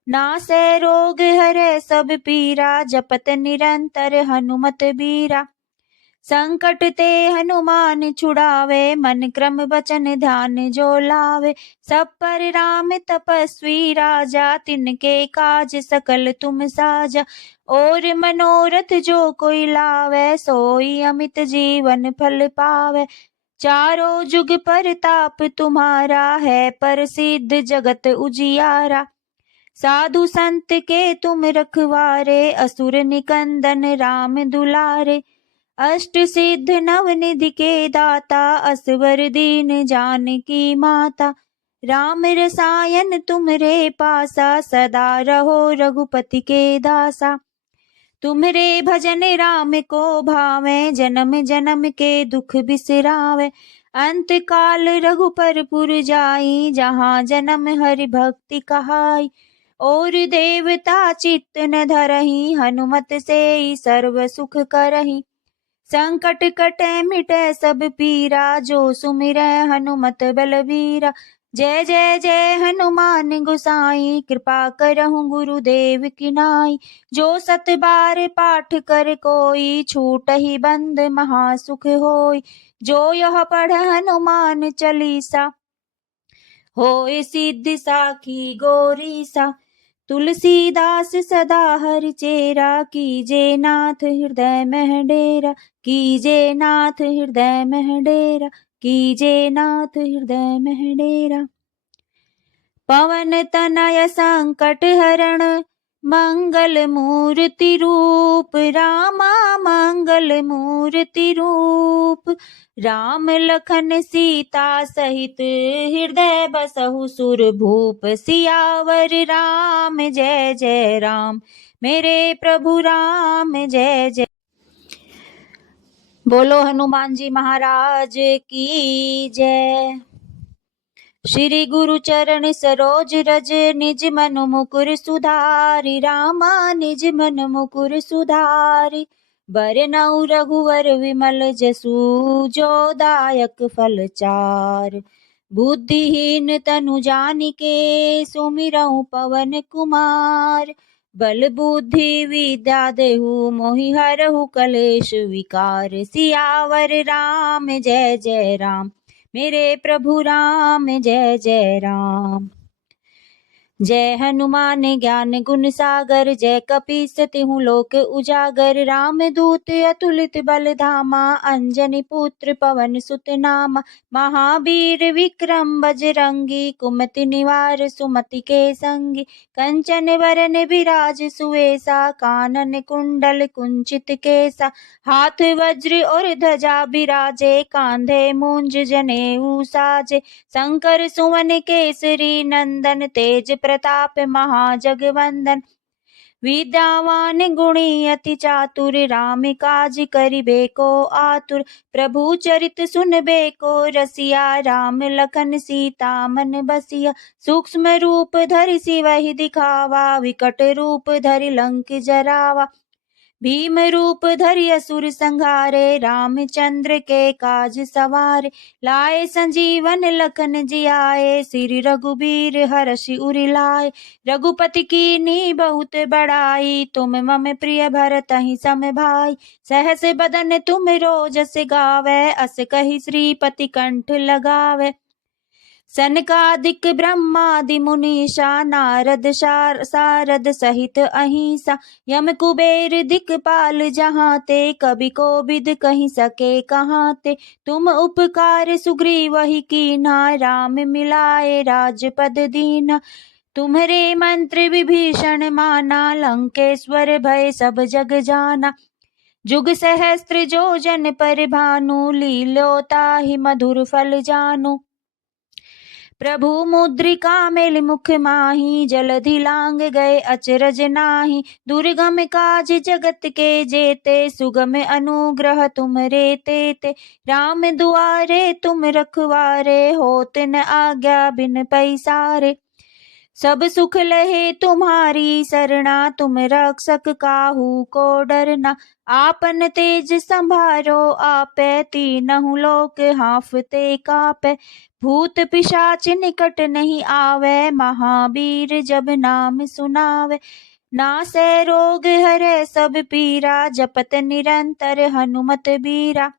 नासै रोग हरै सब पीरा, जपत निरंतर हनुमत बीरा। संकट ते हनुमान छुड़ावे, मन क्रम वचन ध्यान जो लावे। सब पर राम तपस्वी राजा, तिनके काज सकल तुम साजा। और मनोरथ जो कोई लावे, सोई अमित जीवन फल पावे। चारों जुग परताप तुम्हारा है, प्रसिद्ध जगत उजियारा। साधु संत के तुम रखवारे, असुर निकंदन राम दुलारे। अष्ट सिद्ध नवनिधि के दाता, असवर दीन जानकी माता। राम रसायन तुमरे पासा, सदा रहो रघुपति के दासा। तुम्हरे भजन राम को भावे, जन्म जन्म के दुख बिसरावे। अंत काल रघुपर पुर जाई, जहाँ जन्म हरि भक्ति कहाई। और देवता चित्त न धरहि, हनुमत से सर्व सुख करहि। संकट कटे मिटे सब पीरा, जो सुमिरै हनुमत बलवीरा। जय जय जय हनुमान गोसाई, कृपा करहु गुरुदेव की नाई। जो सत बार पाठ कर कोई, छूटहि बंद महासुख होई। जो यह पढ़ हनुमान चालीसा, होय सिद्धि साखी गौरीसा। तुलसीदास सदा हरि चेरा, कीजे नाथ हृदय मह डेरा। कीजे नाथ हृदय मह डेरा, कीजे नाथ हृदय मह डेरा। पवन तनय संकट हरण, मंगल मूर्ति रूप। रामा मंगल मूर्ति रूप। राम लखन सीता सहित, हृदय बसहु सुर भूप। सियावर राम जय जय राम, मेरे प्रभु राम जय जय। बोलो हनुमान जी महाराज की जय। श्री गुरु चरण सरोज रज निज मन मुकुर सुधारि रामा निज मन मुकुर सुधारि। बरनउँ रघुवर विमल जसु जो दायक फल चार। बुद्धिहीन तनु जानिके सुमिरउँ पवन कुमार। बल बुद्धि विद्या देहु मोहि हरहु कलेश विकार। सियावर राम जय जय राम मेरे प्रभु राम जय जय राम। जय हनुमान ज्ञान गुण सागर जय कपीस तिहु लोक उजागर। राम दूत अतुलित बल धामा अंजनी पुत्र पवन सुत नामा। महावीर विक्रम बजरंगी कुमति निवार सुमति के संगी। कंचन वरन विराज सुवेसा कानन कुंडल कुंचित केसा। हाथ वज्र और ध्वजा बिराजे कांधे मूंज जनेऊ साजे। शंकर सुवन केसरी नंदन तेज प्रताप महाजगवंदन। विद्यावान गुणी अति चातुर राम काज करिबे को आतुर। प्रभु चरित सुनबे को रसिया राम लखन सीता मन बसिया। सूक्ष्म रूप धरि सिवहि दिखावा विकट रूप धरि लंक जरावा। भीम रूप धरि असुर संहारे रामचंद्र के काज सवारे। लाए संजीवन लखन जियाए श्री रघुबीर हर्षि उर लाए। रघुपति कीन्ही बहुत बड़ाई तुम मम प्रिय भरतहि सम भाई। सहस बदन तुम रोजस गावै अस कहि श्रीपति कंठ लगावै। सनकादिक ब्रह्मादि मुनीषा नारद सारद सहित अहिंसा। यम कुबेर दिक्पाल जहाँ ते कवि कोविद कहि सके कहाँ ते। तुम उपकार सुग्रीवहि कीन्हा राम मिलाए राजपद दीन्हा। तुम्हरे मंत्र विभीषण माना लंकेश्वर भय सब जग जाना। जुग सहस्त्र जो जन पर भानु लील्यो ताहि मधुर फल जानु। प्रभु मुद्रिका मेलि मुख माहि जलधि लांग गए अचरज नाही। दुर्गम काज जगत के जेते सुगम अनुग्रह तुम्हरे तेते। राम दुआरे तुम रखवारे होत न आज्ञा बिन पैसारे। सब सुख लहे तुम्हारी सरना तुम रक्षक काहू को डरना। आपन तेज संभारो आपे तीनहु लोक हांफते कापे। भूत पिशाच निकट नहीं आवे महावीर जब नाम सुनावे। नासै रोग हरै सब पीरा जपत निरंतर हनुमत बीरा।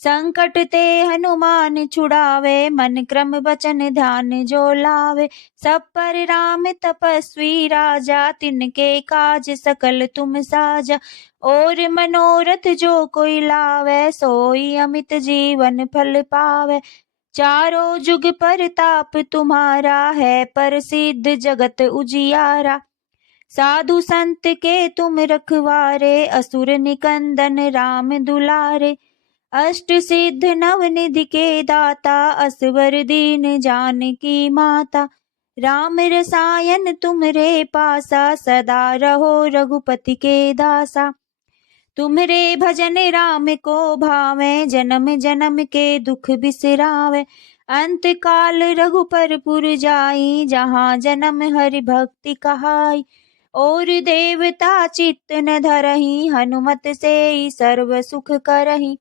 संकट ते हनुमान छुड़ावे मन क्रम वचन ध्यान जो लावे। सब पर राम तपस्वी राजा तिनके काज सकल तुम साजा। और मनोरथ जो कोई लावे सोई अमित जीवन फल पावे। चारों जुग परताप तुम्हारा है प्रसिद्ध जगत उजियारा। साधु संत के तुम रखवारे असुर निकंदन राम दुलारे। अष्ट सिद्ध नवनिधि के दाता असवर दीन जानकी माता। राम रसायन तुमरे पासा सदा रहो रघुपति के दासा। तुम्हरे भजन राम को भावे जन्म जन्म के दुख बिसरावे। अंत काल रघुपर पुर जाई जहाँ जन्म हरि भक्ति कहाई। और देवता चित्त न धरहि हनुमत से सर्व सुख करहि।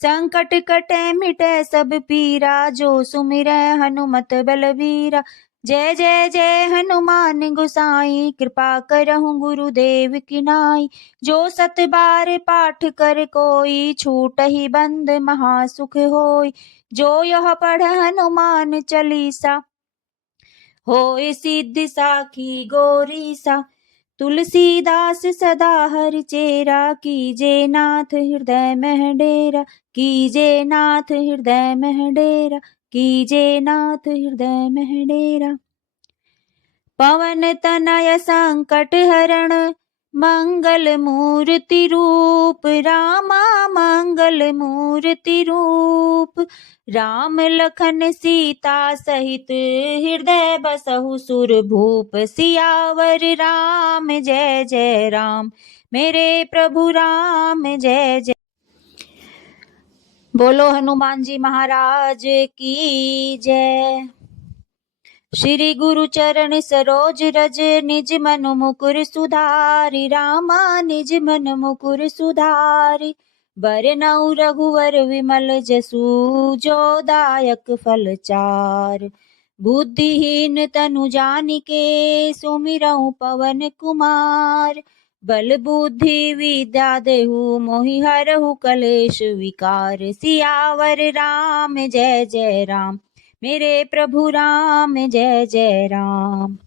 संकट कटे मिटे सब पीरा जो सुमिरै हनुमत बलवीरा। जय जय जय हनुमान गोसाई कृपा करहु गुरुदेव की नाई। जो सत बार पाठ कर कोई छूटहि बंद महासुख होई। जो यह पढ़ हनुमान चालीसा होय सिद्धि साखी गौरीसा। तुलसीदास सदा हरि चेरा कीजे नाथ हृदय मह डेरा। कीजे नाथ हृदय मह डेरा कीजे नाथ हृदय मह डेरा। पवन तनय संकट हरण मंगल मूर्ति रूप रामा मंगल मूर्ति रूप। राम लखन सीता सहित हृदय बसहु सुर भूप। सियावर राम जय जय राम मेरे प्रभु राम जय जय। बोलो हनुमान जी महाराज की जय। श्री गुरु चरण सरोज रज निज मन मुकुर सुधारि रामा निज मन मुकुर सुधारि। बरनउँ रघुवर विमल जसु जो दायक फल चार। बुद्धिहीन तनु जानिके सुमिरउँ पवन कुमार। बल बुद्धि विद्या देहु मोहि हरहु कलेश विकार। सियावर राम जय जय राम मेरे प्रभु राम जय जय राम।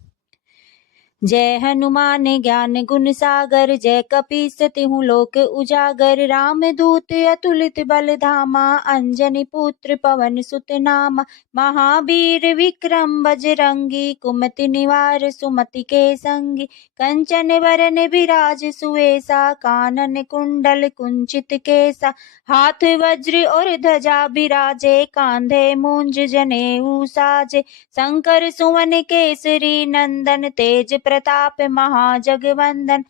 जय हनुमान ज्ञान गुण सागर जय कपीस तिहु लोक उजागर। राम दूत अतुलित बल धामा अंजनी पुत्र पवन सुत नामा। महावीर विक्रम बजरंगी कुमति निवार सुमति के संगी। कंचन बरन बिराज सुवेसा कानन कुंडल कुंचित केसा। हाथ वज्र और ध्वजा बिराजे कांधे मूंज जनेऊ साजे। शंकर सुवन केसरी नंदन तेज प्रताप महाजगवंदन।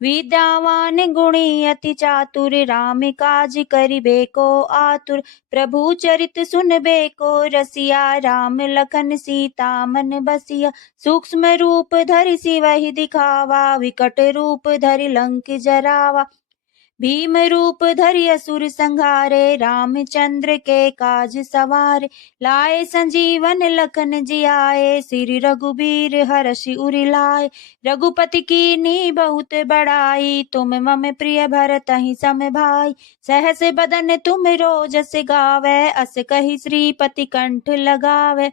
विद्यावान गुणी अति चातुर राम काज करिबे को आतुर। प्रभु चरित सुनबे को रसिया राम लखन सीता मन बसिया। सूक्ष्म रूप धरि सिवहि दिखावा विकट रूप धरि लंक जरावा। भीम रूप धरि असुर संहारे रामचंद्र के काज सवारे। लाए संजीवन लखन जियाए श्री रघुबीर हरषि उरि लाए। रघुपति कीन्ही बहुत बड़ाई तुम मम प्रिय भरतहि सम भाई। सहस बदन तुम रोजस गावै अस कहि श्रीपति कंठ लगावै।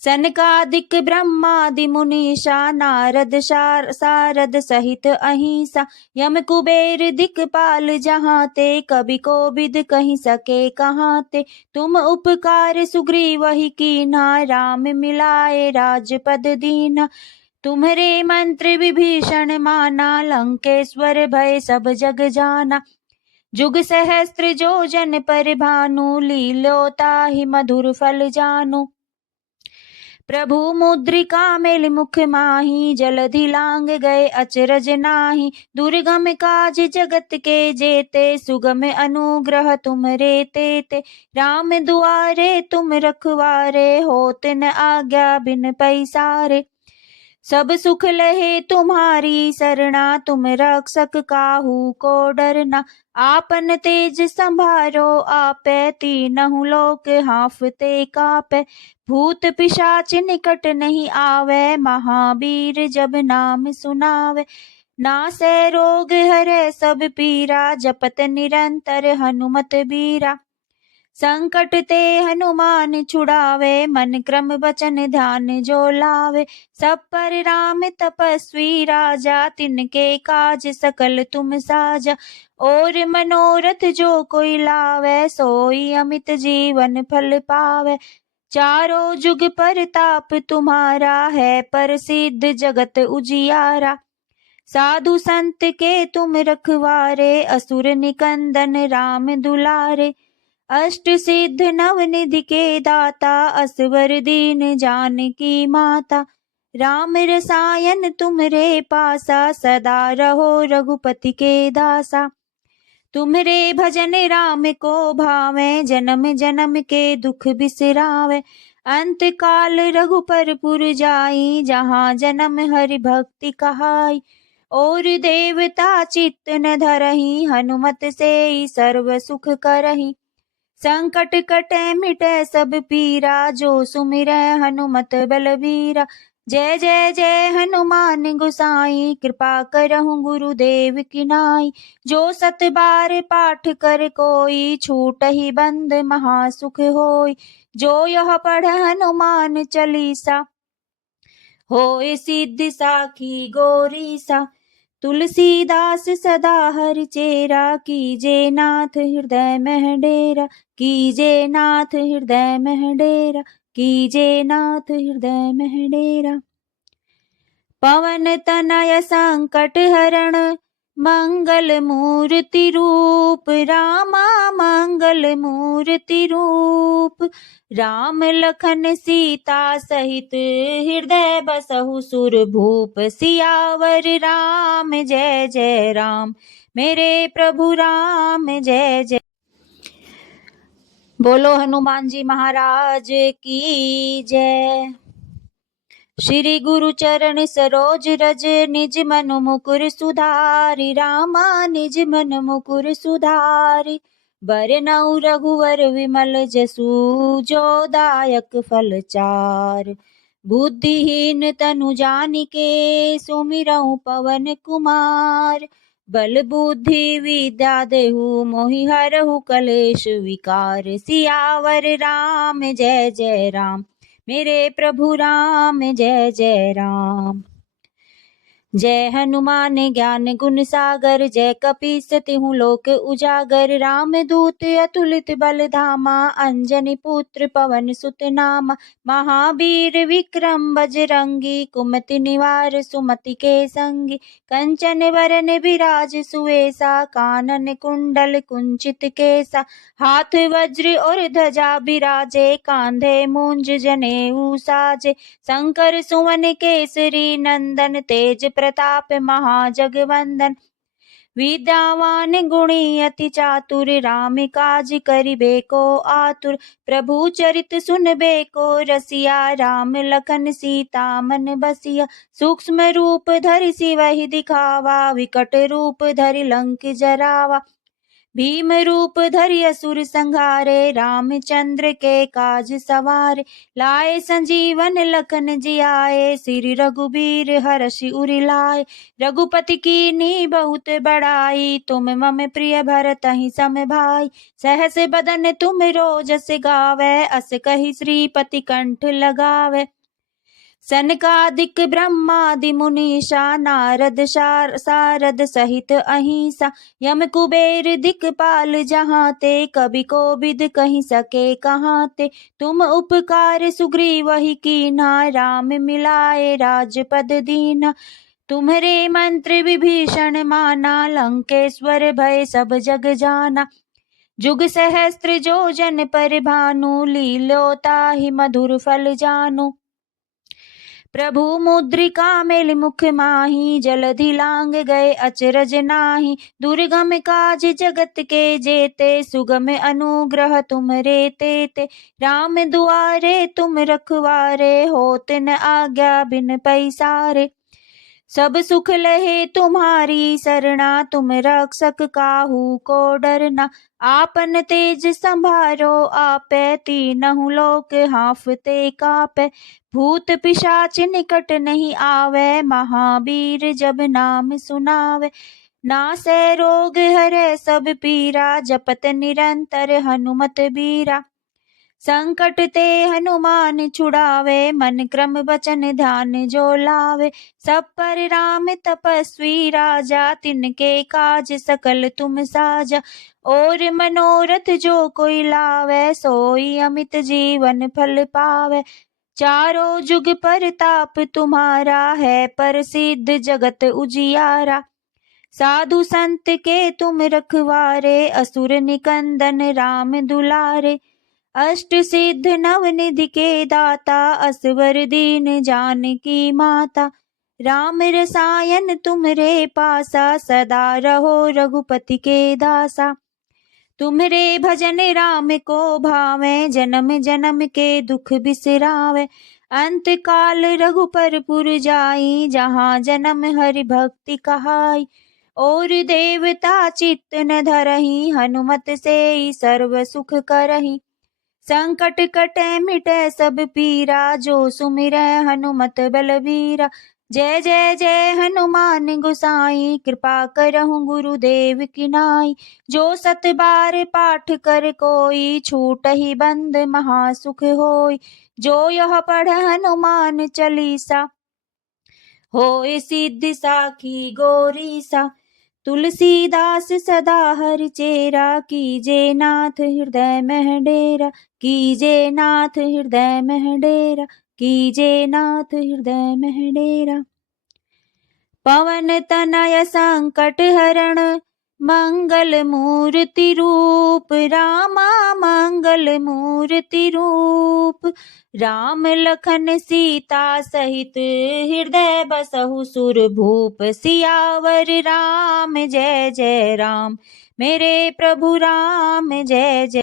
सनकादिक ब्रह्मादि मुनीषा नारद सारद सहित अहिंसा। यम कुबेर दिक्पाल जहाँ ते कवि कोविद कहि सके कहाँ ते। तुम उपकार सुग्रीवहि कीन्हा राम मिलाए राजपद दीन्हा। तुम्हरे मंत्र विभीषण माना लंकेश्वर भय सब जग जाना। जुग सहस्त्र जो जन पर भानु लील्यो ताहि मधुर फल जानु। प्रभु मुद्रिका मेलि मुख माहि जलधि लांग गए अचरज नाही। दुर्गम काज जगत के जेते सुगम अनुग्रह तुम्हरे तेते। राम दुआरे तुम रखवारे होत न आज्ञा बिन पैसारे। सब सुख लहे तुम्हारी सरना तुम रक्षक काहू को डरना। आपन तेज संभारो आपे तीनहु लोक हांफते कापे। भूत पिशाच निकट नहीं आवे महावीर जब नाम सुनावे। नासै रोग हरै सब पीरा जपत निरंतर हनुमत बीरा। संकट ते हनुमान छुड़ावे मन क्रम वचन ध्यान जो लावे। सब पर राम तपस्वी राजा तिनके काज सकल तुम साजा। और मनोरथ जो कोई लावे सोई अमित जीवन फल पावे। चारों जुग परताप तुम्हारा है प्रसिद्ध जगत उजियारा। साधु संत के तुम रखवारे असुर निकंदन राम दुलारे। अष्ट सिद्ध नवनिधि के दाता असवर दीन जानकी माता। राम रसायन तुमरे पासा सदा रहो रघुपति के दासा। तुम्हरे भजन राम को भावे जन्म जन्म के दुख बिसरावे। अंत काल रघुपर पुर जाई जहाँ जन्म हरि भक्ति कहाई। और देवता चित्त न धरहि हनुमत से सर्व सुख करहि। संकट कटे मिटे सब पीरा जो सुमिरै हनुमत बलवीरा। जय जय जय हनुमान गोसाई कृपा करहु गुरुदेव की नाई। जो सत बार पाठ कर कोई छूटहि बंद महासुख होई। जो यह पढ़ हनुमान चालीसा होय सिद्धि साखी गौरीसा। तुलसीदास सदा हरि चेरा कीजे नाथ हृदय मह डेरा। कीजे नाथ हृदय मह डेरा कीजे नाथ हृदय मह डेरा। पवन तनय संकट हरण मंगल मूर्ति रूप रामा मंगल मूर्ति रूप। राम लखन सीता सहित हृदय बसहु सुर भूप। सियावर राम जय जय राम मेरे प्रभु राम जय जय। बोलो हनुमान जी महाराज की जय। श्री गुरु चरण सरोज रज निज मन मुकुर सुधारि रामा निज मन मुकुर सुधारि। बरनउँ रघुवर विमल जसु जो दायक फल चार। बुद्धिहीन तनु जानिके सुमिरउँ पवन कुमार। बल बुद्धि विद्या देहु मोहि हरहु कलेश विकार। सियावर राम जय जय राम मेरे प्रभु राम जय जय राम। जय हनुमान ज्ञान गुण सागर जय कपीस तिहु लोक उजागर। राम दूत अतुलित बल धामा अंजनी पुत्र पवन सुत नामा। महावीर विक्रम बजरंगी कुमति निवार सुमति के संगी। कंचन वरन विराज सुवेसा कानन कुंडल कुंचित केसा। हाथ वज्र और ध्वजा बिराजे कांधे मूंज जनेऊ साजे। शंकर सुवन केसरी नंदन तेज प्रताप महाजगवंदन। विद्यावान गुणी अति चातुर राम काज करिबे को आतुर। प्रभु चरित सुनबे को रसिया राम लखन सीता मन बसिया। सूक्ष्म रूप धरि सिवहि दिखावा विकट रूप धरि लंक जरावा। भीम रूप धरि असुर संहारे रामचंद्र के काज सवारे। लाए संजीवन लखन जियाए श्री रघुबीर हरषि उरि लाए। रघुपति कीन्ही बहुत बड़ाई तुम मम प्रिय भरतहि सम भाई। सहस बदन तुम रोजस गावै अस कहि श्रीपति कंठ लगावै। सनकादिक ब्रह्मादि मुनीषा नारद सारद सहित अहिंसा। यम कुबेर दिक्पाल जहाँ ते कवि कोविद कहि सके कहाँ ते। तुम उपकार सुग्रीवहि कीन्हा राम मिलाए राजपद दीन्हा। तुम्हरे मंत्र विभीषण माना लंकेश्वर भय सब जग जाना। जुग सहस्त्र जो जन पर भानु लील्यो ताहि मधुर फल जानु। प्रभु मुद्रिका मेलि मुख माहि जलधि लांग गए अचरज नाही। दुर्गम काज जगत के जेते सुगम अनुग्रह तुमरे तेते। राम दुआरे तुम रखवारे होत न आज्ञा बिन पैसारे। सब सुख लहे तुम्हारी सरना तुम रक्षक काहू को डरना। आपन तेज संभारो आपे तीनहु लोक हांफते कापे। भूत पिशाच निकट नहीं आवे महावीर जब नाम सुनावे। नासै रोग हरै सब पीरा जपत निरंतर हनुमत बीरा। संकट ते हनुमान छुड़ावे मन क्रम वचन ध्यान जो लावे। सब पर राम तपस्वी राजा तिनके काज सकल तुम साजा। और मनोरथ जो कोई लावे सोई अमित जीवन फल पावे। चारों जुग परताप तुम्हारा है प्रसिद्ध जगत उजियारा। साधु संत के तुम रखवारे असुर निकंदन राम दुलारे। अष्ट सिद्ध नवनिधि के दाता असवर दीन जानकी माता। राम रसायन तुमरे पासा सदा रहो रघुपति के दासा। तुम्हरे भजन राम को भावे जन्म जन्म के दुख बिसरावे। अंत काल रघुपर पुर जाई जहाँ जन्म हरि भक्ति कहाई। और देवता चित्त न धरहि हनुमत से सर्व सुख करहि। संकट कटे मिटे सब पीरा जो सुमिरै हनुमत बलबीरा। जय जय जय हनुमान गोसाई कृपा करहु गुरुदेव की नाई। जो सत बार पाठ कर कोई छूटहि बंद महासुख होई। जो यह पढ़ हनुमान चालीसा होय सिद्धि साखी गौरीसा। तुलसीदास सदा हरि चेरा कीजे नाथ हृदय मह डेरा। कीजे नाथ हृदय मह डेरा कीजे नाथ हृदय मह डेरा। पवन तनय संकट हरण मंगल मूर्ति रूप रामा मंगल मूर्ति रूप। राम लखन सीता सहित हृदय बसहु सुर भूप। सियावर राम जय जय राम मेरे प्रभु राम जय जय।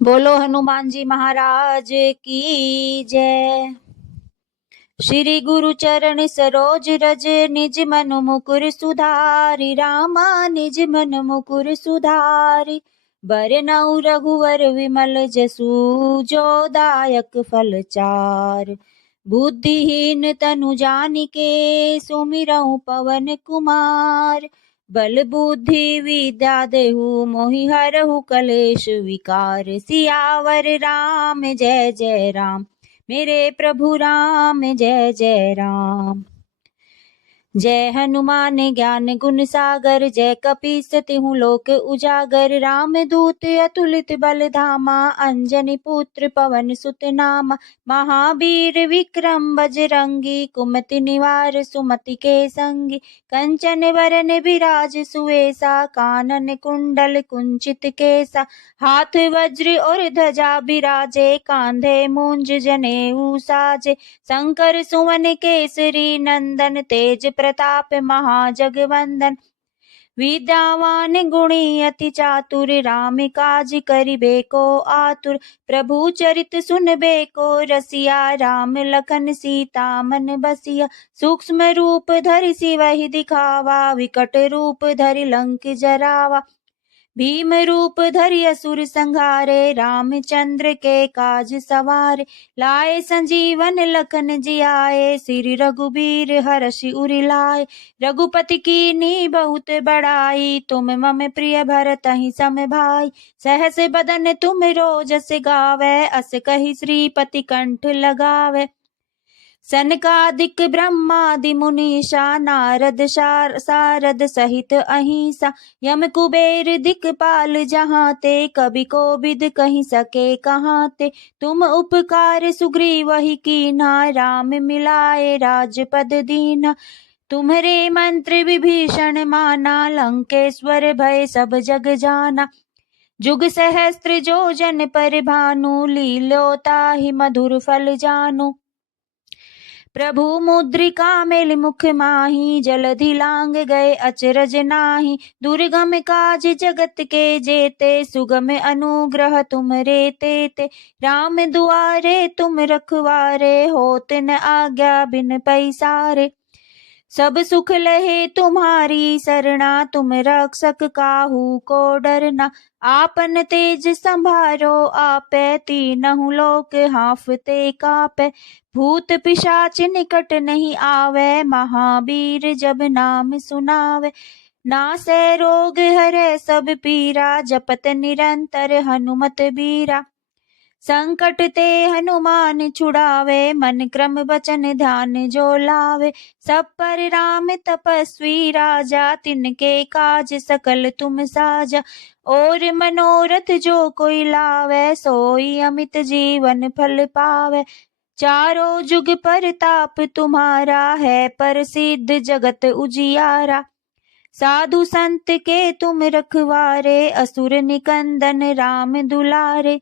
बोलो हनुमान जी महाराज की जय। श्री गुरु चरण सरोज रज निज मन मुकुर सुधारि रामा निज मन मुकुर सुधारि। बरनउँ रघुवर विमल जसु जो दायक फल चार। बुद्धिहीन तनु जानिके सुमिरउँ पवन कुमार। बल बुद्धि विद्या देहु मोहि हरहु कलेश विकार। सियावर राम जय जय राम मेरे प्रभु राम जय जय राम। जय हनुमान ज्ञान गुण सागर जय कपीस तिहु लोक उजागर। राम दूत अतुलित बल धामा अंजनी पुत्र पवन सुत नामा। महावीर विक्रम बजरंगी कुमति निवार सुमति के संगी। कंचन वरन विराज सुवेसा कानन कुंडल कुंचित केसा। हाथ वज्र और ध्वजा बिराजे कांधे मूंज जनेऊ साजे। शंकर सुवन केसरी नंदन तेज प्रताप महाजगवंदन। विद्यावान गुणी अति चातुर राम काज करिबे को आतुर। प्रभु चरित सुनबे को रसिया राम लखन सीता मन बसिया। सूक्ष्म रूप धरि सिवहि दिखावा विकट रूप धरि लंक जरावा। भीम रूप धरि असुर संहारे रामचंद्र के काज सवारे। लाए संजीवन लखन जियाए श्री रघुबीर हरषि उरि लाए। रघुपति कीन्ही बहुत बड़ाई तुम मम प्रिय भरतहि सम भाई। सहस बदन तुम रोजस गावै अस कहि श्रीपति कंठ लगावै। सनकादिक ब्रह्मादि मुनीषा नारद सारद सहित अहिंसा। यम कुबेर दिक्पाल जहाँ ते कवि कोविद कहि सके कहाँ ते। तुम उपकार सुग्रीवहि कीन्हा राम मिलाए राजपद दीन्हा। तुम्हरे मंत्र विभीषण माना लंकेश्वर भय सब जग जाना। जुग सहस्त्र जो जन पर भानु लील्यो ताहि मधुर फल जानु। प्रभु मुद्रिका मेलि मुख माहि जलधि लांग गए अचरज नाही। दुर्गम काज जगत के जेते सुगम अनुग्रह तुमरे तेते। राम दुआरे तुम रखवारे होत न आज्ञा बिन पैसारे। सब सुख लहे तुम्हारी सरना तुम रक्षक काहू को डरना। आपन तेज संभारो आपे तीनहु लोक हांफते कापे। भूत पिशाच निकट नहीं आवे महावीर जब नाम सुनावे। नासै रोग हरै सब पीरा जपत निरंतर हनुमत बीरा। संकट ते हनुमान छुड़ावे मन क्रम वचन ध्यान जो लावे। सब पर राम तपस्वी राजा तिनके काज सकल तुम साजा। और मनोरथ जो कोई लावे सोई अमित जीवन फल पावे। चारों जुग परताप तुम्हारा है प्रसिद्ध जगत उजियारा। साधु संत के तुम रखवारे असुर निकंदन राम दुलारे।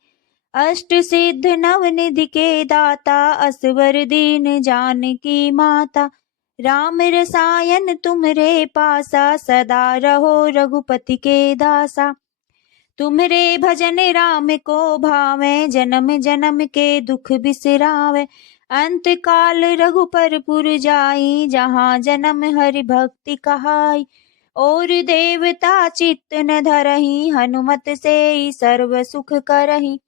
अष्ट सिद्ध नवनिधि के दाता असवर दीन जानकी माता। राम रसायन तुमरे पासा सदा रहो रघुपति के दासा। तुम्हरे भजन राम को भावे जन्म जन्म के दुख बिसरावे। अंत काल रघुपर पुर जाई जहाँ जन्म हरि भक्ति कहाई। और देवता चित्त न धरहि हनुमत से सर्व सुख करहि।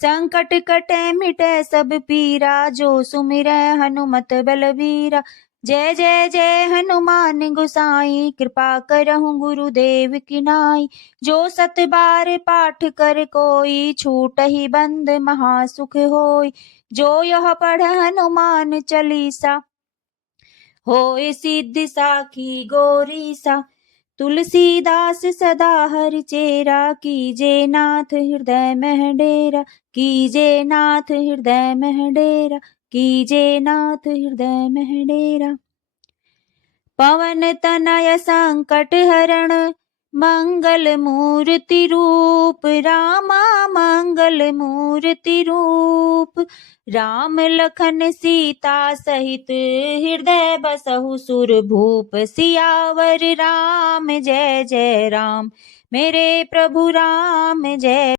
संकट कटे मिटे सब पीरा जो सुमिरै हनुमत बलवीरा। जय जय जय हनुमान गोसाई कृपा करहु गुरुदेव की नाई। जो सत बार पाठ कर कोई छूटहि बंद महासुख होई। जो यह पढ़ हनुमान चालीसा होय सिद्धि साखी गौरीसा। तुलसीदास सदा हरि चेरा कीजे नाथ हृदय मह डेरा। कीजे नाथ हृदय मह डेरा कीजे नाथ हृदय मह डेरा। पवन तनय संकट हरण मंगल मूर्ति रूप रामा मंगल मूर्ति रूप। राम लखन सीता सहित हृदय बसहु सुर भूप। सियावर राम जय जय राम मेरे प्रभु राम जय।